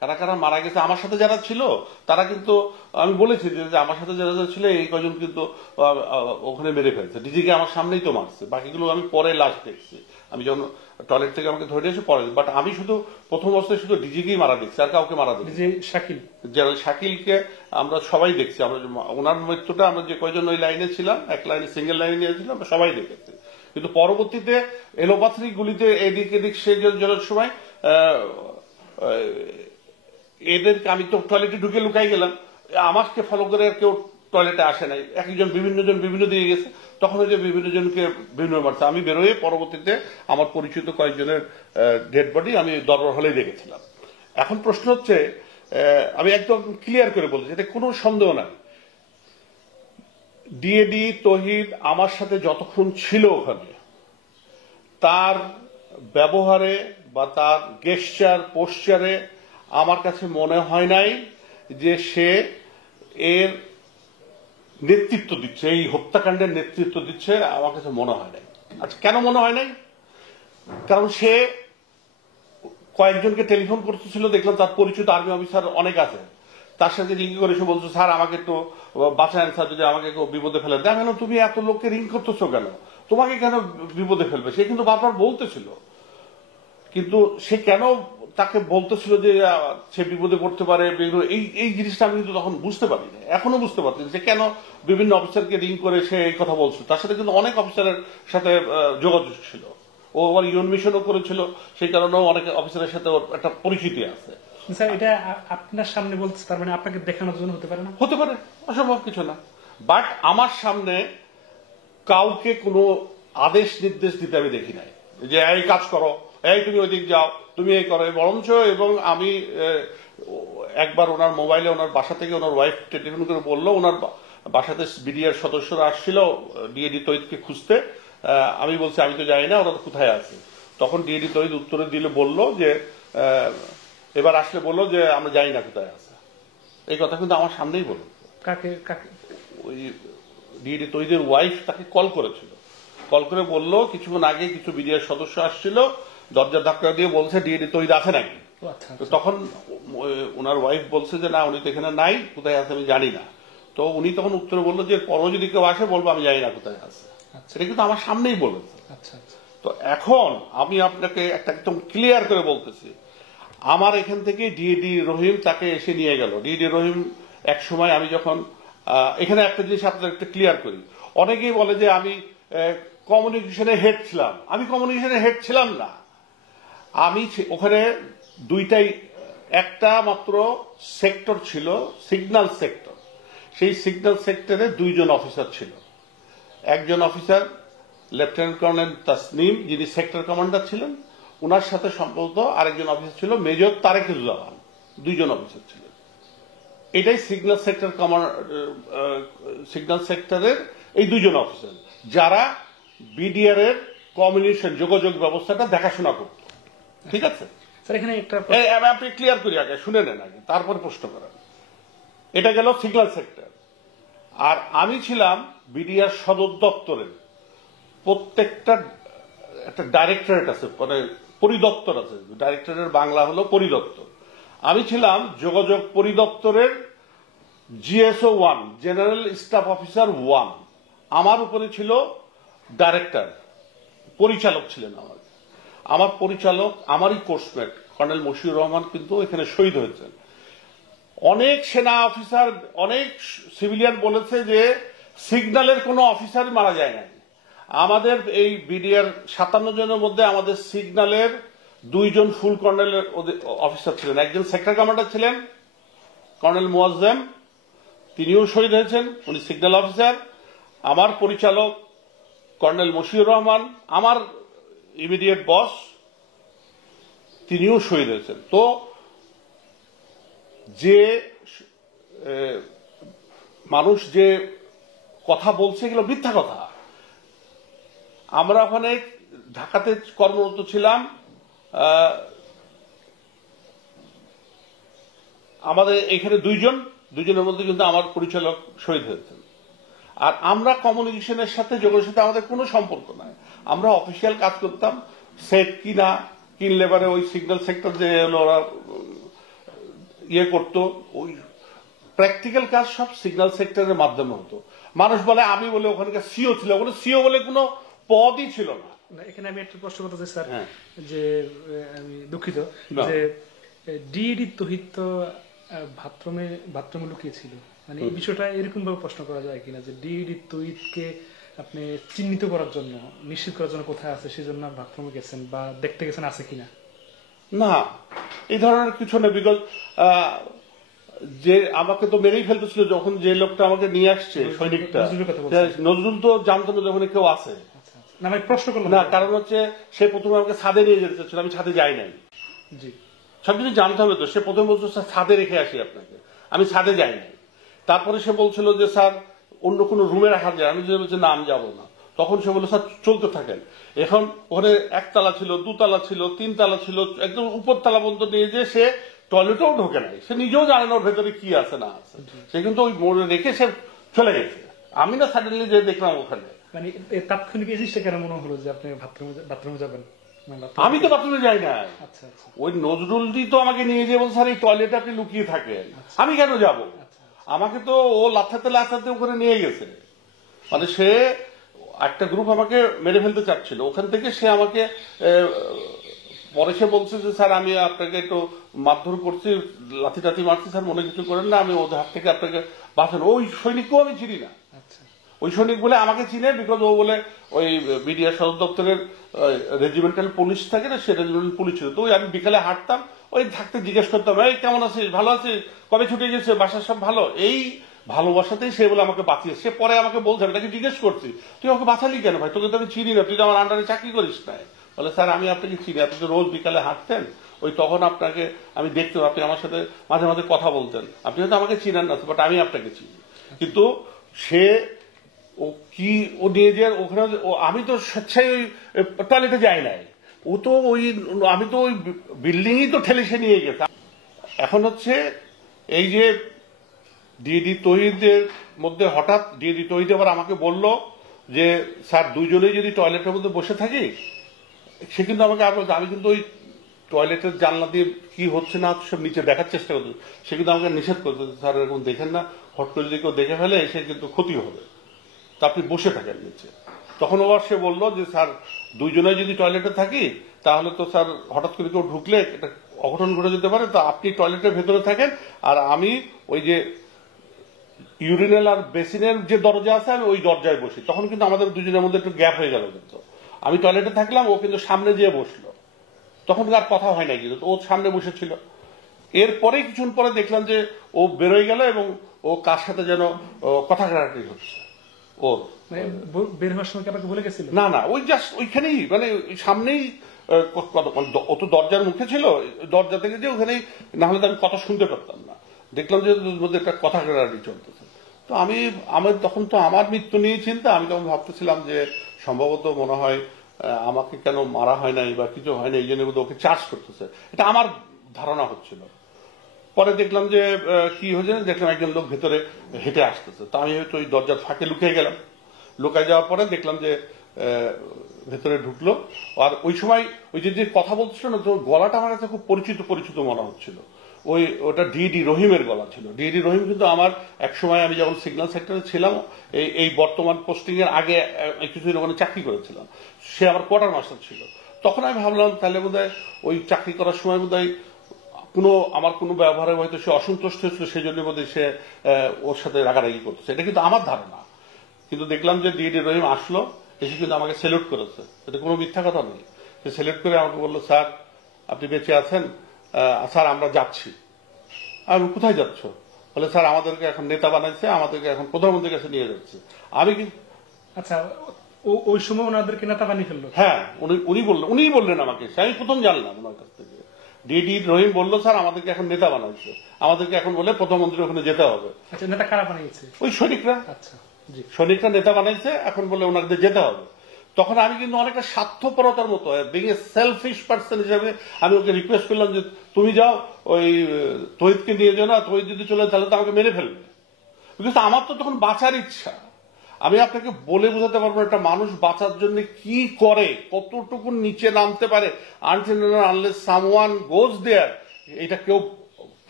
কারা কারা মারা গেছে, আমার সাথে যারা ছিল তারা কিন্তু আমি বলেছি যে আমার সাথে যারা যারা ছিল এই কজন কিন্তু ওখানে মেরে ফেলছে, ডিজিকে আমার সামনেই তো মারছে। বাকিগুলো আমি পরে লাস্ট দেখছি, আমি যখন টয়লেট থেকে আমাকে ধরে এসে পরে। বাট আমি শুধু প্রথম অবস্থায় শুধু ডিজিকেই মারা দেখছি, আর কাউকে মারা দেখছি। শাকিল শাকিলকে আমরা সবাই দেখছি, আমরা ওনার মৃত্যুটা আমরা যে কয়জন ওই লাইনে ছিলাম, এক লাইনে সিঙ্গেল লাইনে নিয়েছিলাম, আমরা সবাই দেখেছি। কিন্তু পরবর্তীতে এলোপাথরি গুলিতে এদিক এদিক সে জনের সময় এদেরকে আমি তো টয়লেটে ঢুকে লুকাই গেলাম, আমাকে ফলো করে আর কেউ টয়লেটে আসে নাই, একজন বিভিন্ন জন বিভিন্ন দিকে গেছে, তখন ওই যে বিভিন্ন জনকে বিভিন্ন মারছে। আমি বেরোয় পরবর্তীতে আমার পরিচিত কয়েকজনের ডেড বডি আমি দরবার হলেই দেখেছিলাম। এখন প্রশ্ন হচ্ছে, আমি একদম ক্লিয়ার করে বলছি, এতে কোনো সন্দেহ নাই, ডিএডি তহিদ আমার সাথে যতক্ষণ ছিল ওখানে তার ব্যবহারে বা তার গেস্টার পোস্টারে আমার কাছে মনে হয় নাই যে সে এর নেতৃত্ব দিচ্ছে, এই হত্যাকাণ্ডের নেতৃত্ব দিচ্ছে, আমার কাছে মনে হয় নাই। আচ্ছা কেন মনে হয় নাই? কারণ সে কয়েকজনকে টেলিফোন করতেছিল, দেখলাম তার পরিচিত আর্মি অফিসার অনেক আছে, তার সাথে রিং করে এসে বলছো স্যার আমাকে একটু বাঁচান স্যার, যদি আমাকে কেউ বিপদে ফেলে। দেখেন তুমি এত লোককে রিং করতেছো কেন, তোমাকে কেন বিপদে ফেলবে? সে কিন্তু বারবার বলতেছিল, কিন্তু সে কেন তাকে বলতেছিল যে সে বিপদে পড়তে পারে, এই জিনিসটা আমি কিন্তু তখন বুঝতে পারিনি, এখনো বুঝতে পারছি যে কেন বিভিন্ন অফিসারকে রিং করে সে এই কথা বলছে। তার সাথে কিন্তু অনেক অফিসারের সাথে যোগাযোগ ছিল, ও আবার ইউএন মিশনও করেছিল, সেই কারণেও অনেক অফিসারের সাথে ওর একটা পরিচিতি আছে। স্যার এটা আপনার সামনে বলতে, তার মানে আপনাকে দেখানোর জন্য হতে পারে না? হতে পারে, অসম্ভব কিছু না। বাট আমার সামনে কাউকে কোনো আদেশ নির্দেশ দিতে আমি দেখি নাই যে এই কাজ করো, এই তুমি ওইদিক যাও, তুমি এই করো। বরঞ্চ এবং আমি একবার ওনার মোবাইলে ওনার বাসা থেকে ওনার ওয়াইফ টেলিফোন করে বললো ওনার বাসাতে বিডিআর সদস্যরা আসছিল ডিএডি তহিদকে খুঁজতে। আমি বলছি আমি তো জানি না ওরা কোথায় আছে। তখন ডিএডি তহিদ উত্তরে দিলে বললো যে এবার আসলে বললো যে আমরা জানি না কোথায় আছে। এই কথা কিন্তু আমার সামনেই বলল। কাকে কাকে? ওই ডিএডি তহিদের ওয়াইফ তাকে কল করেছিল, কল করে বললো কিছুক্ষণ আগে কিছু বিডিআর সদস্য আসছিল, দরজা ধাক্কা দিয়ে বলছে ডিএডি তহিদ আছে নাকি। তো তখন ওনার ওয়াইফ বলছে যে না উনি তো এখানে নাই, কোথায় আছে আমি জানি না। তো উনি তখন উত্তরে বললো যে পরও যদি কেউ আসে বলবো আমি জানি না কোথায় আছে। সেটা কিন্তু আমার সামনেই বলেছে। তো এখন আমি আপনাকে একটা একদম ক্লিয়ার করে বলতেছি, আমার এখান থেকে ডিএডি রহিম তাকে এসে নিয়ে গেল। ডিএডি রহিম এক সময় আমি যখন এখানে একটা জিনিস আপনাদের একটা ক্লিয়ার করি, অনেকেই বলে যে আমি কমিউনিকেশনে হেড ছিলাম। আমি কমিউনিকেশনে হেড ছিলাম না। আমি ওখানে দুইটাই, একটা মাত্র সেক্টর ছিল সিগন্যাল সেক্টর, সেই সিগন্যাল সেক্টরে 2 জন অফিসার ছিল। একজন অফিসার লেফটেন্যান্ট কর্নেল তাসনিম, যিনি সেক্টর কমান্ডার ছিলেন, ওনার সাথে সম্পর্ক আরেকজন অফিসার ছিল মেজর তারেকুজ্জামান, 2 জন অফিসার ছিলেন। এটাই সিগন্যাল সেক্টরের এই দুজন অফিসার যারা বিডিআর এর কমিউনিকেশন যোগাযোগ ব্যবস্থাটা দেখাশোনা করত। ঠিক আছে স্যার, এখানে একটা আপনি ক্লিয়ার করি আগে, শুনে নেন আগে, তারপরে প্রশ্ন করেন। এটা গেল সিগন্যাল সেক্টর। আর আমি ছিলাম বিডিআর সদর দপ্তরের প্রত্যেকটা একটা ডাইরেক্টরেট আছে, মানে পরিদপ্তর আছে, ডাইরেক্টরের বাংলা হলো পরিদপ্তর। আমি ছিলাম যোগাযোগ পরিদপ্তরের জিএসও 1, জেনারেল স্টাফ অফিসার 1। আমার উপরে ছিল ডাইরেক্টর, পরিচালক ছিলেন আমার পরিচালক আমারই কোর্সমেট কর্নেল মশিউর রহমান কিন্তু এখানে শহীদ হয়েছেন। অনেক সেনা অফিসার, অনেক সিভিলিয়ান বলেছে যে সিগন্যালের কোনো অফিসার মারা যায় না। আমাদের এই বিডিআর 57 জনের মধ্যে আমাদের সিগন্যালের 2 জন ফুল কর্নেলের অফিসার ছিলেন। একজন সেক্টর কমান্ডার ছিলেন কর্নেল মুয়াজ্জেম, তিনিও শহীদ হয়েছেন, উনি সিগন্যাল অফিসার। আমার পরিচালক কর্নেল মশিউর রহমান, আমার ইমিডিয়েট বস, তিনিও শহীদ হয়েছেন। তো যে মানুষ যে কথা বলছে এগুলো মিথ্যা কথা। আমরা ওখানে ঢাকাতে কর্মরত ছিলাম, আমাদের এখানে দুইজনের মধ্যে কিন্তু আমার পরিচালক শহীদ হয়েছেন। আর আমরা কমিউনিকেশনের সাথে যোগাযোগের সাথে আমাদের কোনো সম্পর্ক নাই। আমরা অফিসিয়াল কাজ করতাম, সেট কিনলে পারে ওই সিগন্যাল সেক্টর যে ওরা ইয়ে করতো, ওই প্র্যাকটিক্যাল কাজ সব সিগন্যাল সেক্টরের মাধ্যমে হতো। মানুষ বলে আমি বলে ওখানকার সিও ছিল, ওখানে সিও বলে কোনো পদই ছিল না। এখানে আমি একটা প্রশ্ন করতে চাই স্যার, যে আমি দুঃখিত যে ডিইডি তহিদ তো বাথরুমে লুকিয়েছিল, মানে এই বিষয়টা এরকম ভাবে প্রশ্ন করা যায় কিনা যে ডিইডি তহিদকে আপনি চিহ্নিত করার জন্য, নিশ্চিত করার জন্য কোথায় আছে সেজন্য বাথরুমে গেছেন বা দেখতে গেছেন আছে কিনা? না, এই ধরনের কিছু না। বিকজ যে আমাকে তো মেরেই ফেলতেছিল যখন যে লোকটা আমাকে নিয়ে আসছে, সৈনিকটা নজরুল তো জানতো না যখন কেউ আছে। না, আমি প্রশ্ন করলাম না, কারণ হচ্ছে সে প্রথমে আমাকে ছাদে নিয়ে যেতে চাচ্ছিল, আমি ছাদে যাই নাই। জি, সবকিছু জানতে হবে তো। সে প্রথমে বলছিল স্যার ছাদে রেখে আসি আপনাকে, আমি ছাদে যাই নাই। তারপরে সে বলছিল যে স্যার অন্য কোনো রুমে রাখা যায়, আমি যে বলছি না আমি যাবো না। তখন সে বললো স্যার চলতে থাকেন। এখন ওখানে 1 তালা ছিল, 2 তালা ছিল, 3 তালা ছিল, একদম উপর তালা পর্যন্ত নিয়ে যে সে টয়লেটেও ঢোকে নাই, সে নিজেও জানে না ওর ভেতরে কি আছে না আছে। সে কিন্তু ওই মোড়ে রেখে সে চলে গেছে। আমি না সাডেনলি যে দেখলাম ওখানে, মানে তাৎক্ষণিক এই জিনিসটা কেন মনে হলো যে আপনি বাথরুমে যাবেন? আমি তো বাথরুমে যাই না। আচ্ছা আচ্ছা, ওই নজরুলটি তো আমাকে নিয়ে যেয়ে বলছে স্যার এই টয়লেটে আপনি লুকিয়ে থাকেন, আমি কেন যাব? আমাকে তো ও লাথাতে ওখানে নিয়ে গেছে। মানে সে একটা গ্রুপ আমাকে মেরে ফেলতে চাচ্ছিল, ওখান থেকে সে আমাকে পরে সে বলছে যে স্যার আমি আপনাকে একটু মারধর করছি, লাথি টাথি মারছি, স্যার মনে কিছু করেন না, আমি ওদের হাত থেকে আপনাকে বাঁচানো। ওই সৈনিককেও আমি চিনি না। ওই সৈনিক বলে আমাকে চিনে, বিকজ ও বলে ওই বিডিআর সদর দপ্তরের রেজিমেন্টাল পুলিশ থাকে না, সে রেজিমেন্টাল পুলিশ ছিল। তো ওই আমি বিকালে হাঁটতাম, ওই থাকতে জিজ্ঞেস করতাম এই কেমন আছিস, ভালো আছিস, কবে ছুটে গেছে, বাসার সব ভালো। এই ভালোবাসাতেই সে বলে আমাকে বাঁচিয়েছে। সে পরে আমাকে বলছে, আমি তাকে জিজ্ঞেস করছি তুই আমাকে বাঁচালি কেন ভাই, তোকে তো আমি চিনি না, তুই তো আমার আন্ডারে চাকরি করিস না। বলে স্যার আমি আপনাকে চিনি, আপনি তো রোজ বিকালে হাঁটতেন, ওই তখন আপনাকে আমি দেখতাম, আপনি আমার সাথে মাঝে মাঝে কথা বলতেন, আপনি হয়তো আমাকে চিনেন না, বাট আমি আপনাকে চিনি। কিন্তু সে ও কি ও নিয়ে যে ওখানে, আমি তো স্বেচ্ছায় ওই টয়লেটে যাই নাই, ও তো ওই আমি তো ওই বিল্ডিংই তো ঠেলে সে নিয়ে গেছে। এখন হচ্ছে এই যে ডিডি তহিদের মধ্যে হঠাৎ ডিডি তহিদ আবার আমাকে বলল যে স্যার দুইজনেই যদি টয়লেটের মধ্যে বসে থাকি, সে কিন্তু আমাকে আবার, আমি কিন্তু ওই টয়লেটের জানলা দিয়ে কি হচ্ছে না সব নিচে দেখার চেষ্টা করতে, সে কিন্তু আমাকে নিষেধ করতে, স্যার এরকম দেখেন না, হট করে যদি কেউ দেখে ফেলে সে কিন্তু ক্ষতি হবে, তা আপনি বসে থাকেন নিচে। তখন আবার সে বললো যে স্যার দুইজনে যদি টয়লেটে থাকি তাহলে তো স্যার হঠাৎ করে কেউ ঢুকলে একটা অঘটন ঘটে যেতে পারে, তো আপনি টয়লেটের ভেতরে থাকেন আর আমি ওই যে ইউরিনাল আর বেসিনের যে দরজা আছে আমি ওই দরজায় বসি। তখন কিন্তু আমাদের দুজনের মধ্যে একটু গ্যাপ হয়ে গেল, কিন্তু আমি টয়লেটে থাকলাম, ও কিন্তু সামনে যেয়ে বসলো, তখন আর কথা হয় না, কিন্তু ও সামনে বসেছিল। এরপরে কিছুক্ষণ পরে দেখলাম যে ও বেরোয় গেল এবং ও কার সাথে যেন কথা কাটাকাটি হচ্ছে। ওর বের হওয়ার সময় আপনাকে বলে গেছিল? না না, ওই জাস্ট ওইখানেই, মানে সামনেই, ও তো দরজার মুখে ছিল, দরজা থেকে যে ওখানেই, না হলে তো আমি কথা শুনতে পারতাম না। দেখলাম যে ওর মধ্যে একটা কথা কাটাকাটি চলতেছে। তো আমার তখন তো আমার মৃত্যু নিয়ে চিন্তা, আমি তখন ভাবতেছিলাম যে সম্ভবত মনে হয় আমাকে কেন মারা হয় নাই বা কিছু হয় না, এই জন্য ওকে চার্জ করতেছে, এটা আমার ধারণা হচ্ছিল। পরে দেখলাম যে কি হয়েছে, দেখলাম একজন লোক ভেতরে হেঁটে আসতেছে। তো আমি হয়তো ওই দরজার ফাঁকে লুকিয়ে গেলাম। লুকায় যাওয়ার পরে দেখলাম যে ভেতরে ঢুকলো। আর ওই সময় ওই যে কথা বলছিল না, তো গলাটা আমার কাছে খুব পরিচিত পরিচিত মনে হচ্ছিল। ওটা ডিডি রহিমের গলা ছিল। ডিডি রহিম কিন্তু আমার এক সময়, আমি যখন সিগন্যাল সেক্টরে ছিলাম, এই বর্তমান পোস্টিং এর আগে কিছুদিন ওখানে চাকরি করেছিলাম, সে আমার কোয়ার্টার মাস্টার ছিল। তখন আমি ভাবলাম তাহলে বোধহয় ওই চাকরি করার সময় বোধহয় আমার কোনো ব্যবহারে হয়তো সে অসন্তুষ্ট হয়েছিল, সেই জন্য বোধহয় সে ওর সাথে রাগারাগি করতেছে, এটা কিন্তু আমার ধারণা। কিন্তু দেখলাম যে ডিডি রহিম আসলো, এসে কিন্তু আমাকে স্যালুট করেছে, এটা কোনো মিথ্যা কথা নেই। সে স্যালুট করে আমাকে বললো, স্যার আপনি বেঁচে আছেন, স্যার আমরা যাচ্ছি। আমি কোথায় যাচ্ছ? বলে, স্যার আমাদেরকে এখন নেতা বানাইছে, আমাদেরকে এখন প্রধানমন্ত্রীর কাছে নিয়ে যাচ্ছে। আমি কিন্তু আচ্ছা, ওই সময় ওনাদেরকে নেতা বানিয়ে ফেললো? হ্যাঁ, উনি বললেন আমাকে, আমি প্রথম জানলাম ওনার কাছ থেকে। ডিডি রহিম বললো, স্যার আমাদেরকে এখন নেতা বানাইছে, আমাদেরকে এখন বলে প্রধানমন্ত্রী ওখানে যেতে হবে। আচ্ছা, নেতা কারা বানিয়েছে? ওই সৈনিকরা। আচ্ছা, জি, সৈনিকরা নেতা বানাইছে, এখন বলে ওনাদের যেতে হবে। তখন আমি কিন্তু অনেকটা স্বার্থপরতার মতো, বিং এ সেলফিশ পার্সন হিসেবে আমি ওকে রিকোয়েস্ট করলাম যে তুমি যাও, ওই তহিদকে নিয়ে যাও না, তহিদ যদি চলে তাহলে তো আমাকে মেরে ফেলবে। বিকজ আমার তো তখন বাঁচার ইচ্ছা। আমি আপনাকে বলে বোঝাতে পারবো একটা মানুষ বাঁচার জন্য কি করে, কতটুকু নিচে নামতে পারে, আনলেস সামওয়ান গোজ দেয়ার, এটা কেউ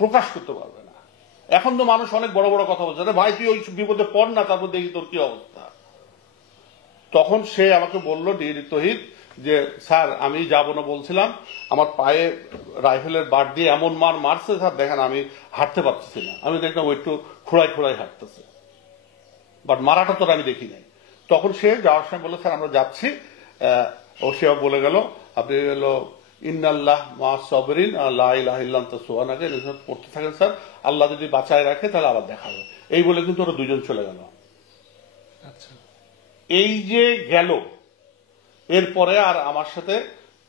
প্রকাশ করতে পারবে না। এখন তো মানুষ অনেক বড় বড় কথা বলছে, ভাই তুই ওই বিপদে পড় না, তারপর দেখি তোর কি অবস্থা। তখন সে আমাকে বলল, ডিডি তহিদ, যে স্যার আমি যাবো না বলছিলাম, আমার পায়ে রাইফেলের বাট দিয়ে এমন মারছে স্যার, দেখেন আমি হাঁটতে পারতেছি না। আমি দেখলাম ও একটু খোঁড়াই খোঁড়াই হাঁটতেছে, বাট মারাটা তোর আমি দেখি নাই। তখন সে যাওয়ার সময় বললো, স্যার আমরা যাচ্ছি। ও সে বলে গেল, আপনি হলো ইন্নাল্লাহ মা সাবরিন লা ইলাহা ইল্লা আনতা সুবহানাকা, পড়তে থাকেন স্যার, আল্লাহ যদি বাঁচায় রাখে তাহলে আবার দেখা হবে। এই বলে কিন্তু ওরা দুজন চলে গেল। আচ্ছা, এই যে গেল, এরপরে আর আমার সাথে,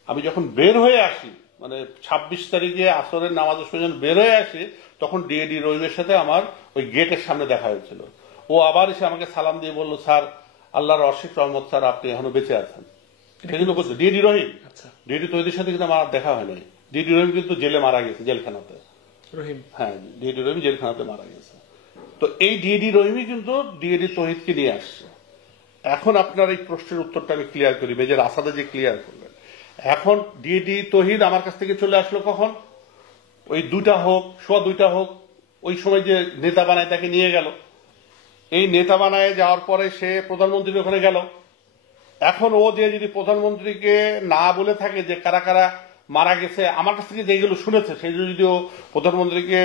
আমি যখন বের হয়ে আসি, মানে 26 তারিখে আসরের নামাজের সময় যখন বের হয়ে আসি, তখন ডিডি রহিমের সাথে আমার ওই গেটের সামনে দেখা হয়েছিল। ও আবার এসে আমাকে সালাম দিয়ে বললো, স্যার আল্লাহর অশেষ রহমত, স্যার আপনি এখনো বেঁচে আছেন। সেজন্য বলছে ডিডি রহিম। আচ্ছা, ডিডি তহিদের সাথে কিন্তু আমার দেখা হয় নাই। ডিডি রহিম কিন্তু জেলে মারা গেছে, জেলখানাতে। রহিম, হ্যাঁ, ডিডি রহিম জেলখানাতে মারা গেছে। তো এই ডিডি রহিমই কিন্তু ডিডি তহিদকে নিয়ে আসছে। এখন আপনার এই প্রশ্নের উত্তরটা আমি ক্লিয়ার করি, মেজর আসাদে যে ক্লিয়ার করলেন। এখন ডিডি তহিদ আমার কাছ থেকে চলে আসলো কখন? ওই 2টা হোক, সোয়া 2টা হোক, ওই সময় যে নেতা বানায় তাকে নিয়ে গেল। এই নেতা বানায় যাওয়ার পরে সে প্রধানমন্ত্রীর ওখানে গেল। এখন ও যে যদি প্রধানমন্ত্রীকে না বলে থাকে যে কারা কারা মারা গেছে, আমার কাছ থেকে যেগুলো শুনেছে, সেই যদি ও প্রধানমন্ত্রীকে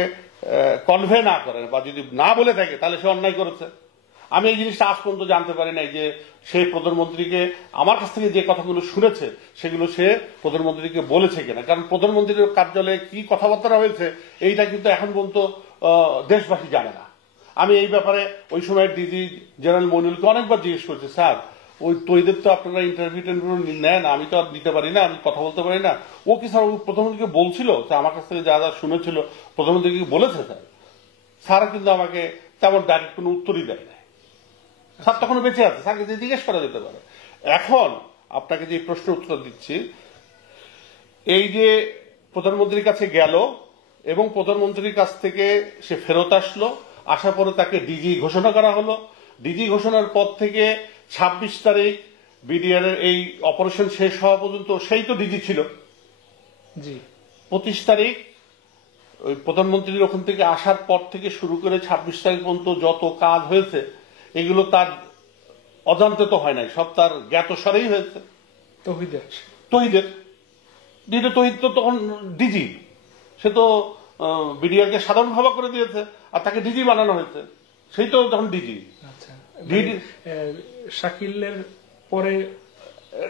কনভে না করে বা যদি না বলে থাকে, তাহলে সে অন্যায় করেছে। আমি এই জিনিসটা আজ পর্যন্ত জানতে পারি নাই যে সে প্রধানমন্ত্রীকে, আমার কাছ থেকে যে কথাগুলো শুনেছে সেগুলো সে প্রধানমন্ত্রীকে বলেছে কিনা। কারণ প্রধানমন্ত্রীর কার্যালয়ে কি কথাবার্তা হয়েছে এইটা কিন্তু এখন পর্যন্ত দেশবাসী জানে না। আমি এই ব্যাপারে ওই সময় ডিজি জেনারেল মইনুলকে অনেকবার জিজ্ঞেস করছি, স্যার ওই তৈদের তো আপনারা ইন্টারভিউ নেন, আমি তো আর দিতে পারি না, আমি কথা বলতে পারি না। ও কি স্যার প্রধানমন্ত্রীকে বলছিল? আমার কাছ থেকে যা যা শুনেছিল প্রধানমন্ত্রীকে বলেছে স্যার? স্যার কিন্তু আমাকে তেমন ডাইরেক্ট কোনো উত্তরই দেয় না। স্যার তখন বেঁচে আছে, স্যারকে জিজ্ঞেস করা যেতে পারে। এখন আপনাকে যে প্রশ্ন উত্তর দিচ্ছি, এই যে প্রধানমন্ত্রীর কাছে গেল এবং প্রধানমন্ত্রীর কাছ থেকে সে ফেরত আসলো, আসার পরে তাকে ডিজি ঘোষণা করা হলো। ডিজি ঘোষণার পর থেকে 26 তারিখ বিডিআর এর এই অপারেশন শেষ হওয়া পর্যন্ত সেই তো ডিজি ছিল। জি, 25 তারিখ ওই প্রধানমন্ত্রীর ওখান থেকে আসার পর থেকে শুরু করে 26 তারিখ পর্যন্ত যত কাজ হয়েছে, এগুলো তার অজান্তে তো হয় নাই, সব তার জ্ঞাতসারেই হয়েছে। তহিদের ডিডি তহিদ তো তখন ডিজি, সে তো বিডিআরকে সাধারণ সভা করে দিয়েছে, আর তাকে ডিজি বানানো হয়েছে, সেই তো তখন ডিজি। আচ্ছা, ডিডি শাকিলের পরে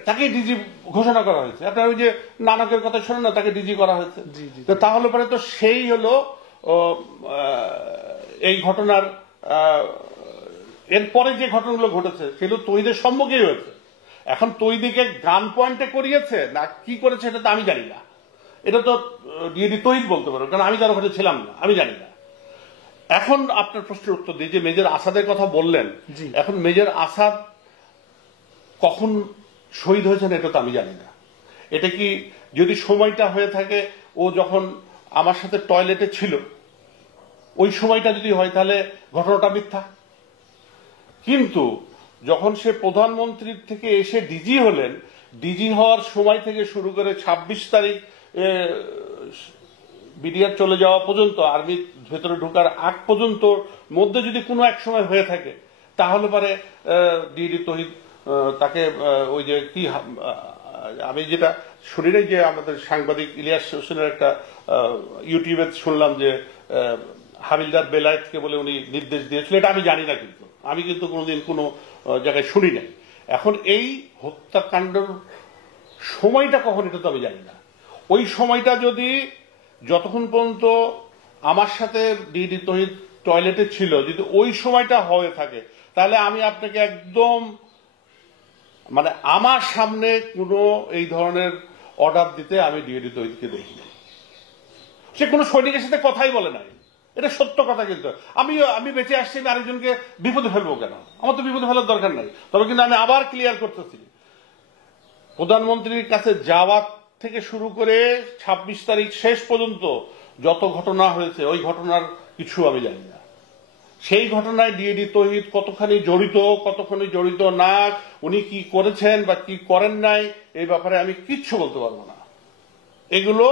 তাকে ডিজি ঘোষণা করা হয়েছে। আপনার ওই যে নানকের কথা শোনেন না, তাকে ডিজি করা হয়েছে। তাহলে পরে তো সেই হলো এই ঘটনার এরপরে যে ঘটনাগুলো ঘটেছে সেগুলো তৈদের সম্মুখেই হয়েছে। এখন তৈদিকে গান পয়েন্টে করিয়েছে না কি করেছে এটা তো আমি জানি না, এটা তো ডিডি তৈদ বলতে পারবো, কারণ আমি তার ওখানে ছিলাম না, আমি জানি না। এখন আপনার প্রশ্নের উত্তর দিই যে মেজর আসাদের কথা বললেন, জি। এখন মেজর আসাদ কখন শহীদ হয়েছেন এটা তো আমি জানি না। এটা কি যদি সময়টা হয়ে থাকে ও যখন আমার সাথে টয়লেটে ছিল ওই সময়টা যদি হয় তাহলে ঘটনাটা মিথ্যা। কিন্তু যখন সে প্রধানমন্ত্রীর থেকে এসে ডিজি হলেন, ডিজি হওয়ার সময় থেকে শুরু করে 26 তারিখ বিডিআর চলে যাওয়া পর্যন্ত, আর্মির ভেতরে ঢোকার আগ পর্যন্ত মধ্যে যদি কোনো এক সময় হয়ে থাকে তাহলে পরে ডিডি তহিদ তাকে ওই যে কি আমি যেটা শুনি নাই যে আমাদের সাংবাদিক ইলিয়াস হোসেনের একটা ইউটিউবে শুনলাম যে হাবিলদার বেলায়েতকে বলে উনি নির্দেশ দিয়েছিলেন, এটা আমি জানি না, কিন্তু আমি কিন্তু কোনোদিন কোনো জায়গায় শুনি নাই। এখন এই হত্যাকাণ্ডের সময়টা কখন এটা তো আমি জানি না। ওই সময়টা যদি যতক্ষণ পর্যন্ত আমার সাথে ডিডি তহিদ টয়লেটে ছিল যদি ওই সময়টা হয়ে থাকে তাহলে আমি আপনাকে একদম মানে আমার সামনে কোনো এই ধরনের অর্ডার দিতে আমি ডিডি তহিদকে দেখিনি। সে কোনো সৈনিকের সাথে কথাই বলে নাই, এটা সত্য কথা। কিন্তু আমি বেঁচে আসছি, আমি আরেকজনকে বিপদে ফেলবো কেন? আমার তো বিপদে ফেলার দরকার নাই। তবে কিন্তু আমি আবার ক্লিয়ার করতেছি, প্রধানমন্ত্রীর কাছে যাওয়া থেকে শুরু করে 26 তারিখ শেষ পর্যন্ত যত ঘটনা হয়েছে ওই ঘটনার কিছু আমি জানি না। সেই ঘটনায় ডিডি তহিদ কতখানি জড়িত না, উনি কি করেছেন বা কি করেন নাই এই ব্যাপারে আমি কিচ্ছু বলতে পারবো না। এগুলো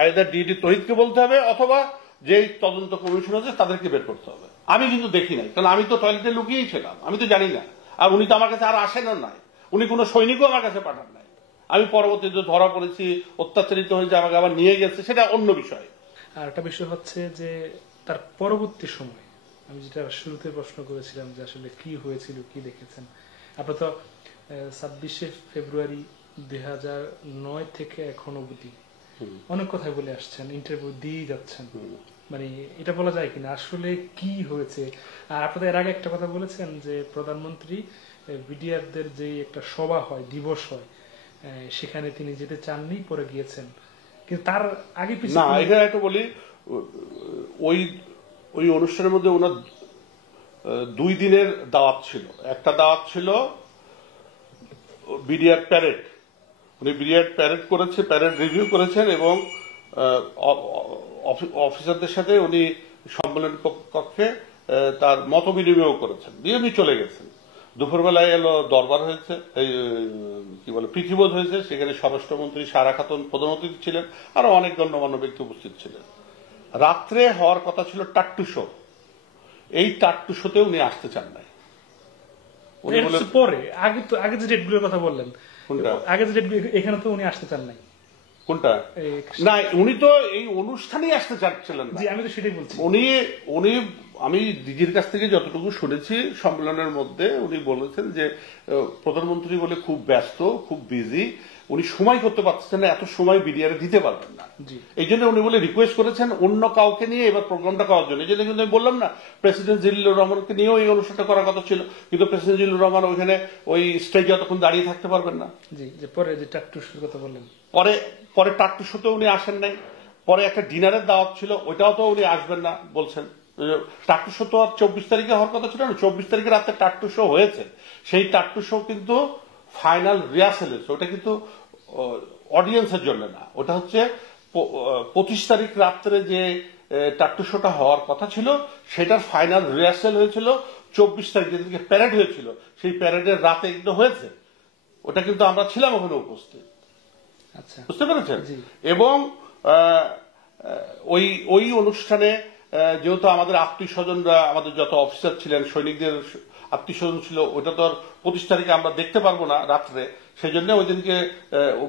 আইদার ডিডি তহিদকে বলতে হবে অথবা যেই তদন্ত কমিশন আছে তাদেরকে বের করতে হবে। আমি কিন্তু দেখি নাই, কারণ আমি তো টয়লেটে লুকিয়েই ছিলাম, আমি তো জানি না। আর উনি তো আমার কাছে আর আসেনও নাই, উনি কোনো সৈনিকও আমার কাছে পাঠান নাই। আমি পরবর্তীতে ধরা পড়েছি, অত্যাচারিত হয়েছে, আমাকে আবার নিয়ে গেছে, সেটা অন্য বিষয়। আর একটা বিষয় হচ্ছে যে তার পরবর্তী সময় আমি যেটা শুরুতে প্রশ্ন করেছিলাম যে আসলে কি হয়েছিল, কি দেখেছেন। আপনার তো 26শে ফেব্রুয়ারি 2009 থেকে এখন অবধি অনেক কথাই বলে আসছেন, ইন্টারভিউ দিয়ে যাচ্ছেন, মানে এটা বলা যায় কিনা আসলে কি হয়েছে? আর আপনাদের এর আগে একটা কথা বলেছেন যে প্রধানমন্ত্রী বিডিআরদের যে একটা সভা হয়, দিবস হয়, সেখানে তিনি যেতে চাননি, পরে গিয়েছেন। কিন্তু তার আগে না, এখানে একটা বলি, ওই অনুষ্ঠানের মধ্যে ওনার 2 দিনের দাওয়াত ছিল। একটা দাওয়াত ছিল বিডিআর প্যারেড, উনি বিডিআর প্যারেড করেছে, প্যারেড রিভিউ করেছেন এবং অফিসারদের সাথে উনি সম্মেলন কক্ষে তার মত বিনিময় করেছেন, দিয়ে উনি চলে গেছেন। দুপুরবেলায় এলো দরবার হয়েছে, এই কি বলে প্রীতিবোধ হয়েছে, সেখানে স্বরাষ্ট্রমন্ত্রী সারা খাতুন প্রধান অতিথি ছিলেন, আরো অনেক গণ্যমান্য ব্যক্তি উপস্থিত ছিলেন। রাত্রে হওয়ার কথা ছিল টাট্টু শো, এই টাট্টু শোতে উনি আসতে চান নাই। পরে আগে যে ডেটগুলোর কথা বললেন, কোনটা? আগে যে ডেট, এখানে তো উনি আসতে চান নাই। কোনটা? না, উনি তো এই অনুষ্ঠানেই আসতে চাচ্ছিলেন না। জি, আমি তো সেটাই বলছি। উনি আমি দিদির কাছ থেকে যতটুকু শুনেছি সম্মেলনের মধ্যে উনি বলেছেন যে প্রধানমন্ত্রী বলে খুব ব্যস্ত, খুব বিজি, উনি সময় করতে পারছেন না, এত সময় বিডিআর দিতে পারবেন না। এই জন্য উনি বলে রিকোয়েস্ট করেছেন অন্য কাউকে নিয়ে এবার প্রোগ্রামটা করার জন্য। এই জন্য কিন্তু আমি বললাম না, প্রেসিডেন্ট জিল্লুর রহমানকে নিয়েও এই অনুষ্ঠানটা করার কথা ছিল, কিন্তু প্রেসিডেন্ট জিল্লুর রহমান ওইখানে ওই স্টেজে অতক্ষণ দাঁড়িয়ে থাকতে পারবেন না। জি, যে পরে যে টাট্টুর কথা বললেন, পরে টাট্টু শোতে উনি আসেন নাই। পরে একটা ডিনারের দাওয়াত ছিল, ওইটাও তো উনি আসবেন না বলছেন। টাট্টু শো তো আর 24 তারিখে হওয়ার কথা ছিল না, 24 তারিখে রাতে টাট্টু শো হয়েছে। সেই টাট্টু শো কিন্তু ফাইনাল রিহার্সেল হয়েছে, ওটা কিন্তু অডিয়েন্সের জন্য না, ওটা হচ্ছে 25 তারিখ রাত্রে যে টাট্টু শোটা হওয়ার কথা ছিল সেটার ফাইনাল রিহার্সেল হয়েছিল 24 তারিখ, যেদিনকে প্যারেড হয়েছিল সেই প্যারেডের রাতে কিন্তু হয়েছে। ওটা কিন্তু আমরা ছিলাম ওখানে উপস্থিত, বুঝতে পেরেছেন? এবং ওই অনুষ্ঠানে যেহেতু আমাদের আত্মীয় স্বজনরা, আমাদের যত অফিসার ছিলেন, সৈনিকদের আত্মীয় স্বজন ছিল, ওটা তো আর 25 তারিখে আমরা দেখতে পারবো না রাত্রে, সেই জন্য ওই দিনকে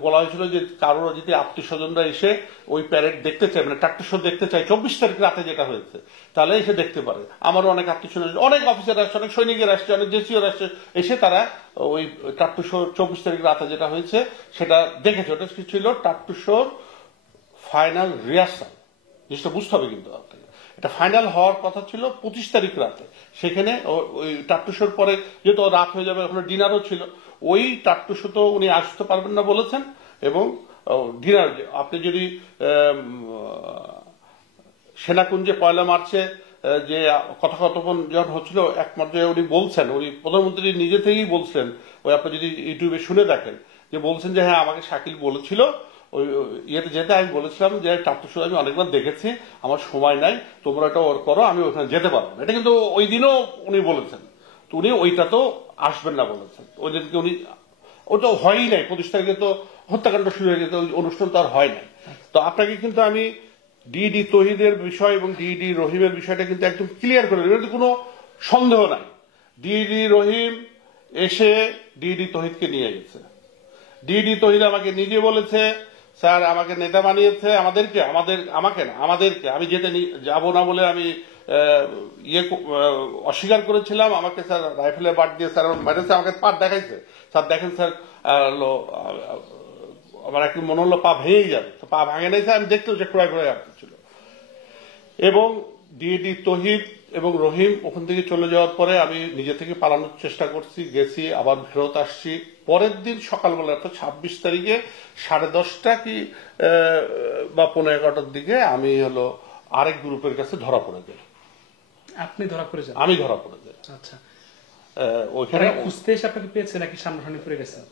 বলা হয়েছিল যে কারোর যদি আত্মীয় স্বজনরা এসে ওই প্যারেড দেখতে চায়, মানে টাট্টু শো দেখতে চায় 24 তারিখ রাতে যেটা হয়েছে, তাহলে এসে দেখতে পারে। আমারও অনেক আত্মীয় স্বজন, অনেক অফিসার আসছে, অনেক সৈনিকের আসছে, অনেক জেসিওর আসছে, এসে তারা ওই টাট্টু শো 24 তারিখ রাতে যেটা হয়েছে সেটা দেখেছে। ওটা ছিল টাট্টু শোর ফাইনাল রিহার্সাল, জিনিসটা বুঝতে হবে কিন্তু আপনাকে। এটা ফাইনাল হওয়ার কথা ছিল 25 তারিখ রাতে, সেখানে ওই টাট্টু শোর পরে যেহেতু রাত হয়ে যাবে, ওখানে ডিনারও ছিল, ওই টাট্টু শো তো উনি আসতে পারবেন না বলেছেন। এবং ডিনার আপনি যদি সেনাকুঞ্জে 1 মার্চে যে কথোপকথন যখন হচ্ছিল এক পর্যায়ে উনি বলছেন, উনি প্রধানমন্ত্রী নিজে থেকেই বলছেন, ওই আপনি যদি ইউটিউবে শুনে দেখেন, যে বলছেন যে হ্যাঁ আমাকে শাকিল বলেছিল ওই ইয়েতে যেতে, আমি বলেছিলাম যে টাট্টু শো আমি অনেকবার দেখেছি, আমার সময় নাই, তোমরা এটা ওর করো, আমি ওখানে যেতে পারবো না। এটা কিন্তু ওই দিনও উনি বলেছেন, তো উনি ওইটা তো আসবেন না বলেছেন। ওই দিনকে উনি, ওটা হয়ই নাই, 25 তারিখে তো হত্যাকাণ্ড শুরু হয়ে গেছে, ওই অনুষ্ঠান তো আর হয় নাই। তো আপনাকে কিন্তু আমি ডিডি তৌহিদের বিষয় এবং ডিডি রহিমের বিষয়টা কিন্তু একদম ক্লিয়ার করে দেব, কোনো সন্দেহ নাই। ডিডি রহিম এসে ডিডি তৌহিদকে নিয়ে গেছে। ডিডি তৌহিদ আমাকে নিজে বলেছে, স্যার আমাকে নেতা বানিয়েছে, আমাকে না আমাদেরকে, আমি যেতে যাব না বলে আমি অস্বীকার করেছিলাম, আমাকে স্যার রাইফেলে বাট দিয়ে স্যার মেরেছে, আমাকে পাট দেখাইছে, স্যার দেখেন স্যার আমার একটু মনে হলো পা ভেঙেই যাবে, তো পা ভাঙে নাই স্যার, আমি দেখতেও যে ক্রয় করে আসতেছিল। এবং ডিডি তৌহিদ এবং রহিম ওখান থেকে চলে যাওয়ার পরে আমি নিজে থেকে পালানোর চেষ্টা করছি, গেছি, আবার ফেরত আসছি। পরের দিন সকালবেলা, 26 তারিখে 10:30 কি বা 11:15টার দিকে আমি হলো আরেক গ্রুপের কাছে ধরা পড়ে যাই। আপনি ধরা পড়ে যান? আমি ধরা পড়ে যাই। আচ্ছা, ওইখানে খুঁজতে এসে আপনাকে পেয়েছে নাকি সামনাসামনি পড়ে গেছেন?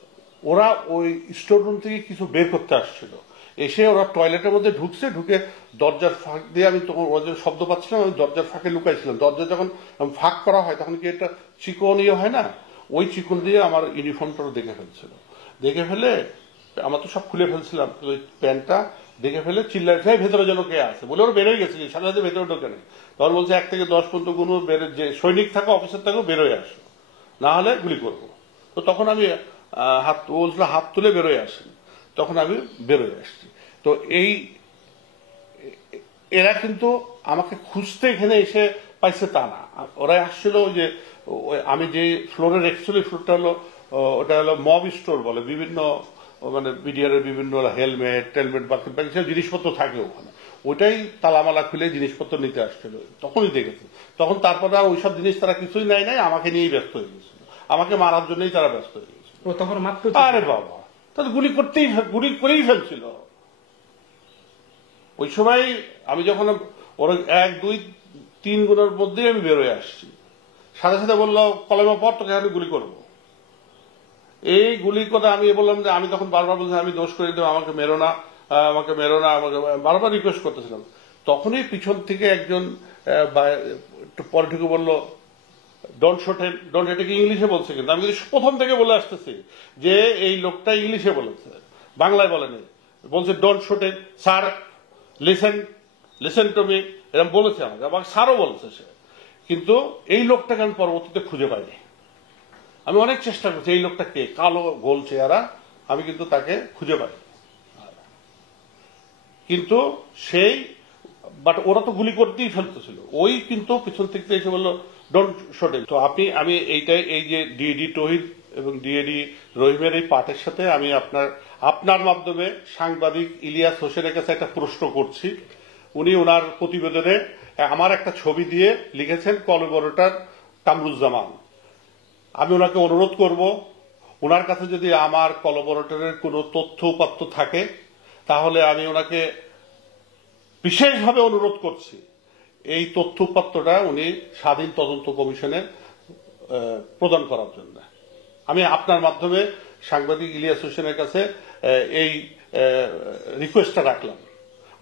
ওরা ওই স্টোর রুম থেকে কিছু বের করতে আসছিল, এসে ওরা টয়লেটের মধ্যে ঢুকছে, ঢুকে দরজার ফাঁক দিয়ে, আমি তখন ওরা যে শব্দ পাচ্ছিলাম, আমি দরজার ফাঁকে লুকাইছিলাম। দরজা যখন ফাঁক করা হয় তখন কি একটা চিকন ইয়ে হয় না, ওই চিকন দিয়ে আমার ইউনিফর্মটা দেখে ফেলছিল। দেখে ফেলে আমার তো সব খুলে ফেলছিলাম, ওই প্যান্টটা দেখে ফেলে চিল্লায়, ভেতরে যেন কে আছে বলে ওরা বেরোয় গেছে, সাথে সাথে ভেতরে ঢোকে নেই। তখন বলছে 1 থেকে 10 পর্যন্ত কোনো যে সৈনিক থাকো, অফিসার থাকো, বেরোয় আসো, না হলে গুলি করবো। তো তখন আমি হাত তুলে বেরোয় আসেন, তখন আমি বেরোয় আসছি। তো এরা কিন্তু আমাকে খুঁজতে এখানে এসে পাইছে তা না, ওরা আসছিল যে আমি যে ফ্লোরে রেখেছিল, ফ্লোরটা হলো ওটা হলো মব স্টোর বলে, বিভিন্ন মানে বিডিআরের বিভিন্ন হেলমেট টেলমেট বাকেট ব্যাগ জিনিসপত্র থাকে ওখানে, ওইটাই তালামালা খুলে জিনিসপত্র নিতে আসছিল। তখনই দেখেছে, তখন তারপরে আর ওইসব জিনিস তারা কিছুই নাই, আমাকে নিয়েই ব্যস্ত হয়ে গেছিল, আমাকে মারার জন্যই তারা ব্যস্ত হয়ে গেছিল। ও তখন মাত্র, আরে বাবা, তাহলে গুলি করেই ফেলছিল ওই সময়। আমি যখন ওর 1, 2, 3 গুণের মধ্যেই আমি বেরোয় আসছি, সাথে সাথে বললো কলমে পর, তোকে আমি গুলি করবো। এই গুলি কথা আমি বললাম যে আমি তখন বারবার বলছি আমি দোষ করে দেবো, আমাকে মেরো না, আমাকে মেরো না, আমাকে বারবার রিকোয়েস্ট করতেছিলাম। তখনই পিছন থেকে একজন একটু পরে ঢুকে বললো ডোন্ট শুট হিম, ডোন্ট, এটাকে ইংলিশে বলছে, কিন্তু আমি প্রথম থেকে বলে আসতেছি যে এই লোকটা ইংলিশে বলেছে, বাংলায় বলেনি। বলছে don't shoot him sir, listen to me, এরকম বলেছে আমাকে, আবার স্যারও বলছে সে। কিন্তু এই লোকটাকে আমি পরবর্তীতে খুঁজে পাইনি। আমি অনেক চেষ্টা করছি, এই লোকটা কে, কালো গোল চেহারা, আমি কিন্তু তাকে খুঁজে পাই। কিন্তু সেই বাট ওরা তো গুলি করতেই ফেলতেছিল, ওই কিন্তু পিছন থেকে এসে বললো ডোন্ট শুট হিম। তো আমি এইটাই, এই যে ডিডি তৌহিদ এবং ডিডি রহিমের এই পার্টের সাথে আমি আপনার মাধ্যমে সাংবাদিক ইলিয়াস হোসেনের কাছে একটা প্রশ্ন করছি। উনি ওনার প্রতিবেদনে আমার একটা ছবি দিয়ে লিখেছেন কলাবরেটর কামরুজ্জামান। আমি ওনাকে অনুরোধ করব, ওনার কাছে যদি আমার কলাবরেটরের কোনো তথ্য উপাত্ত থাকে, তাহলে আমি ওনাকে বিশেষভাবে অনুরোধ করছি এই তথ্য উপাত্তটা উনি স্বাধীন তদন্ত কমিশনে প্রদান করার জন্য। আমি আপনার মাধ্যমে সাংবাদিক ইলিয়াস হোসেনের কাছে এই রিকোয়েস্টটা রাখলাম।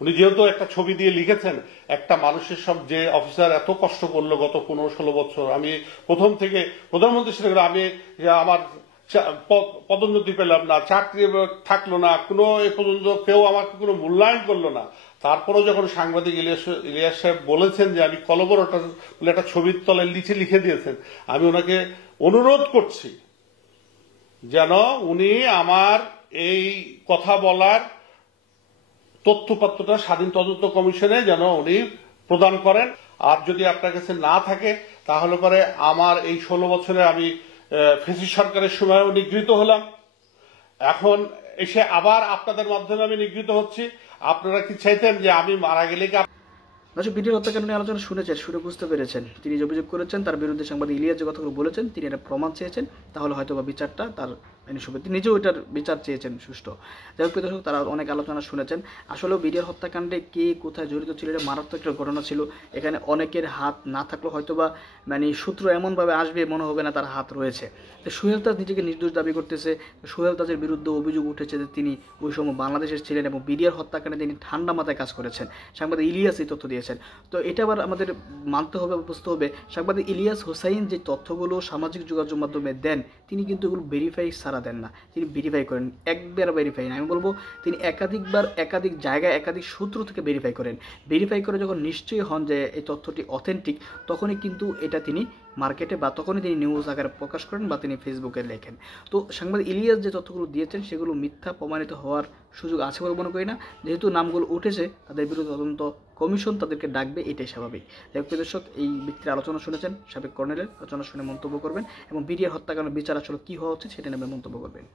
উনি যেহেতু একটা ছবি দিয়ে লিখেছেন, একটা মানুষের সব যে অফিসার এত কষ্ট করলো গত 15-16 বছর, আমি প্রথম থেকে প্রধানমন্ত্রী ছিলেন, আমি আমার পদোন্নতি পেলাম না, চাকরি থাকলো না, কোনো এ পর্যন্ত কেউ আমাকে কোনো মূল্যায়ন করলো না। তারপরেও যখন সাংবাদিক ইলিয়াস সাহেব বলেছেন যে আমি কলাবরেটর বলে একটা ছবির তলায় লিখে দিয়েছেন, আমি ওনাকে অনুরোধ করছি যেন উনি আমার এই কথা বলার তথ্যপত্রটা স্বাধীন তদন্ত কমিশনে যেন উনি প্রদান করেন। আর যদি আপনার কাছে না থাকে, তাহলে পরে আমার এই 16 বছরে আমি ফেসিস্ট সরকারের সময়ও নিগৃহীত হলাম, এখন এসে আবার আপনাদের মাধ্যমে আমি নিগৃহীত হচ্ছি। আপনারা কি চাইতেন যে আমি মারা গেলে কি? দর্শক, ভিডিওর হত্যাকাণ্ড নিয়ে আলোচনা শুনেছেন, শুনে বুঝতে পেরেছেন তিনি যে অভিযোগ করেছেন তার বিরুদ্ধে সাংবাদিক ইলিয়াস যে কথাগুলো বলেছেন, তিনি এটা প্রমাণ চেয়েছেন, তাহলে হয়তো বা বিচারটা তার তিনি নিজেও এটার বিচার চেয়েছেন সুষ্ঠু। যাই হোক দর্শক, তারা অনেক আলোচনা শুনেছেন। আসলেও বিডিআর হত্যাকাণ্ডে কে কোথায় জড়িত ছিল, এটা মারাত্মক একটা ঘটনা ছিল। এখানে অনেকের হাত না থাকলেও হয়তোবা সূত্র এমনভাবে আসবে মনে হবে না তার হাত রয়েছে। তো সোহেল তাজ নিজেকে নির্দোষ দাবি করতেছে। সোহেল তাজের বিরুদ্ধে অভিযোগ উঠেছে যে তিনি ওই সময় বাংলাদেশের ছিলেন এবং বিডিআর হত্যাকাণ্ডে তিনি ঠান্ডা মাথায় কাজ করেছেন। সাংবাদিক ইলিয়াস এই তথ্য দিয়েছেন। তো এটা আবার আমাদের মানতে হবে, বুঝতে হবে, সাংবাদিক ইলিয়াস হোসাইন যে তথ্যগুলো সামাজিক যোগাযোগ মাধ্যমে দেন, তিনি কিন্তু এগুলো ভেরিফাই ছাড়া দেন না, তিনি ভেরিফাই করেন। একবার ভেরিফাই না, আমি বলবো তিনি একাধিকবার একাধিক জায়গায় একাধিক সূত্র থেকে ভেরিফাই করেন। ভেরিফাই করে যখন নিশ্চয়ই হন যে এই তথ্যটি অথেন্টিক, তখনই কিন্তু এটা তিনি মার্কেটে বা তখনই তিনি নিউজ আকারে প্রকাশ করেন বা তিনি ফেসবুকে লেখেন। তো সাংবাদিক ইলিয়াস যে তথ্যগুলো দিয়েছেন সেগুলো মিথ্যা প্রমাণিত হওয়ার সুযোগ আছে বলে মনে করি না। যেহেতু নামগুলো উঠেছে, তাদের বিরুদ্ধে তদন্ত কমিশন তাদেরকে ডাকবে, এটাই স্বাভাবিক। যাই হোক দর্শক, এই ব্যক্তির আলোচনা শুনেছেন, সাবেক কর্নেলের আলোচনা শুনে মন্তব্য করবেন এবং বিডিআর হত্যাকাণ্ডের বিচার আসলে কী হওয়া উচিত সেটা নিয়ে মন্তব্য করবেন।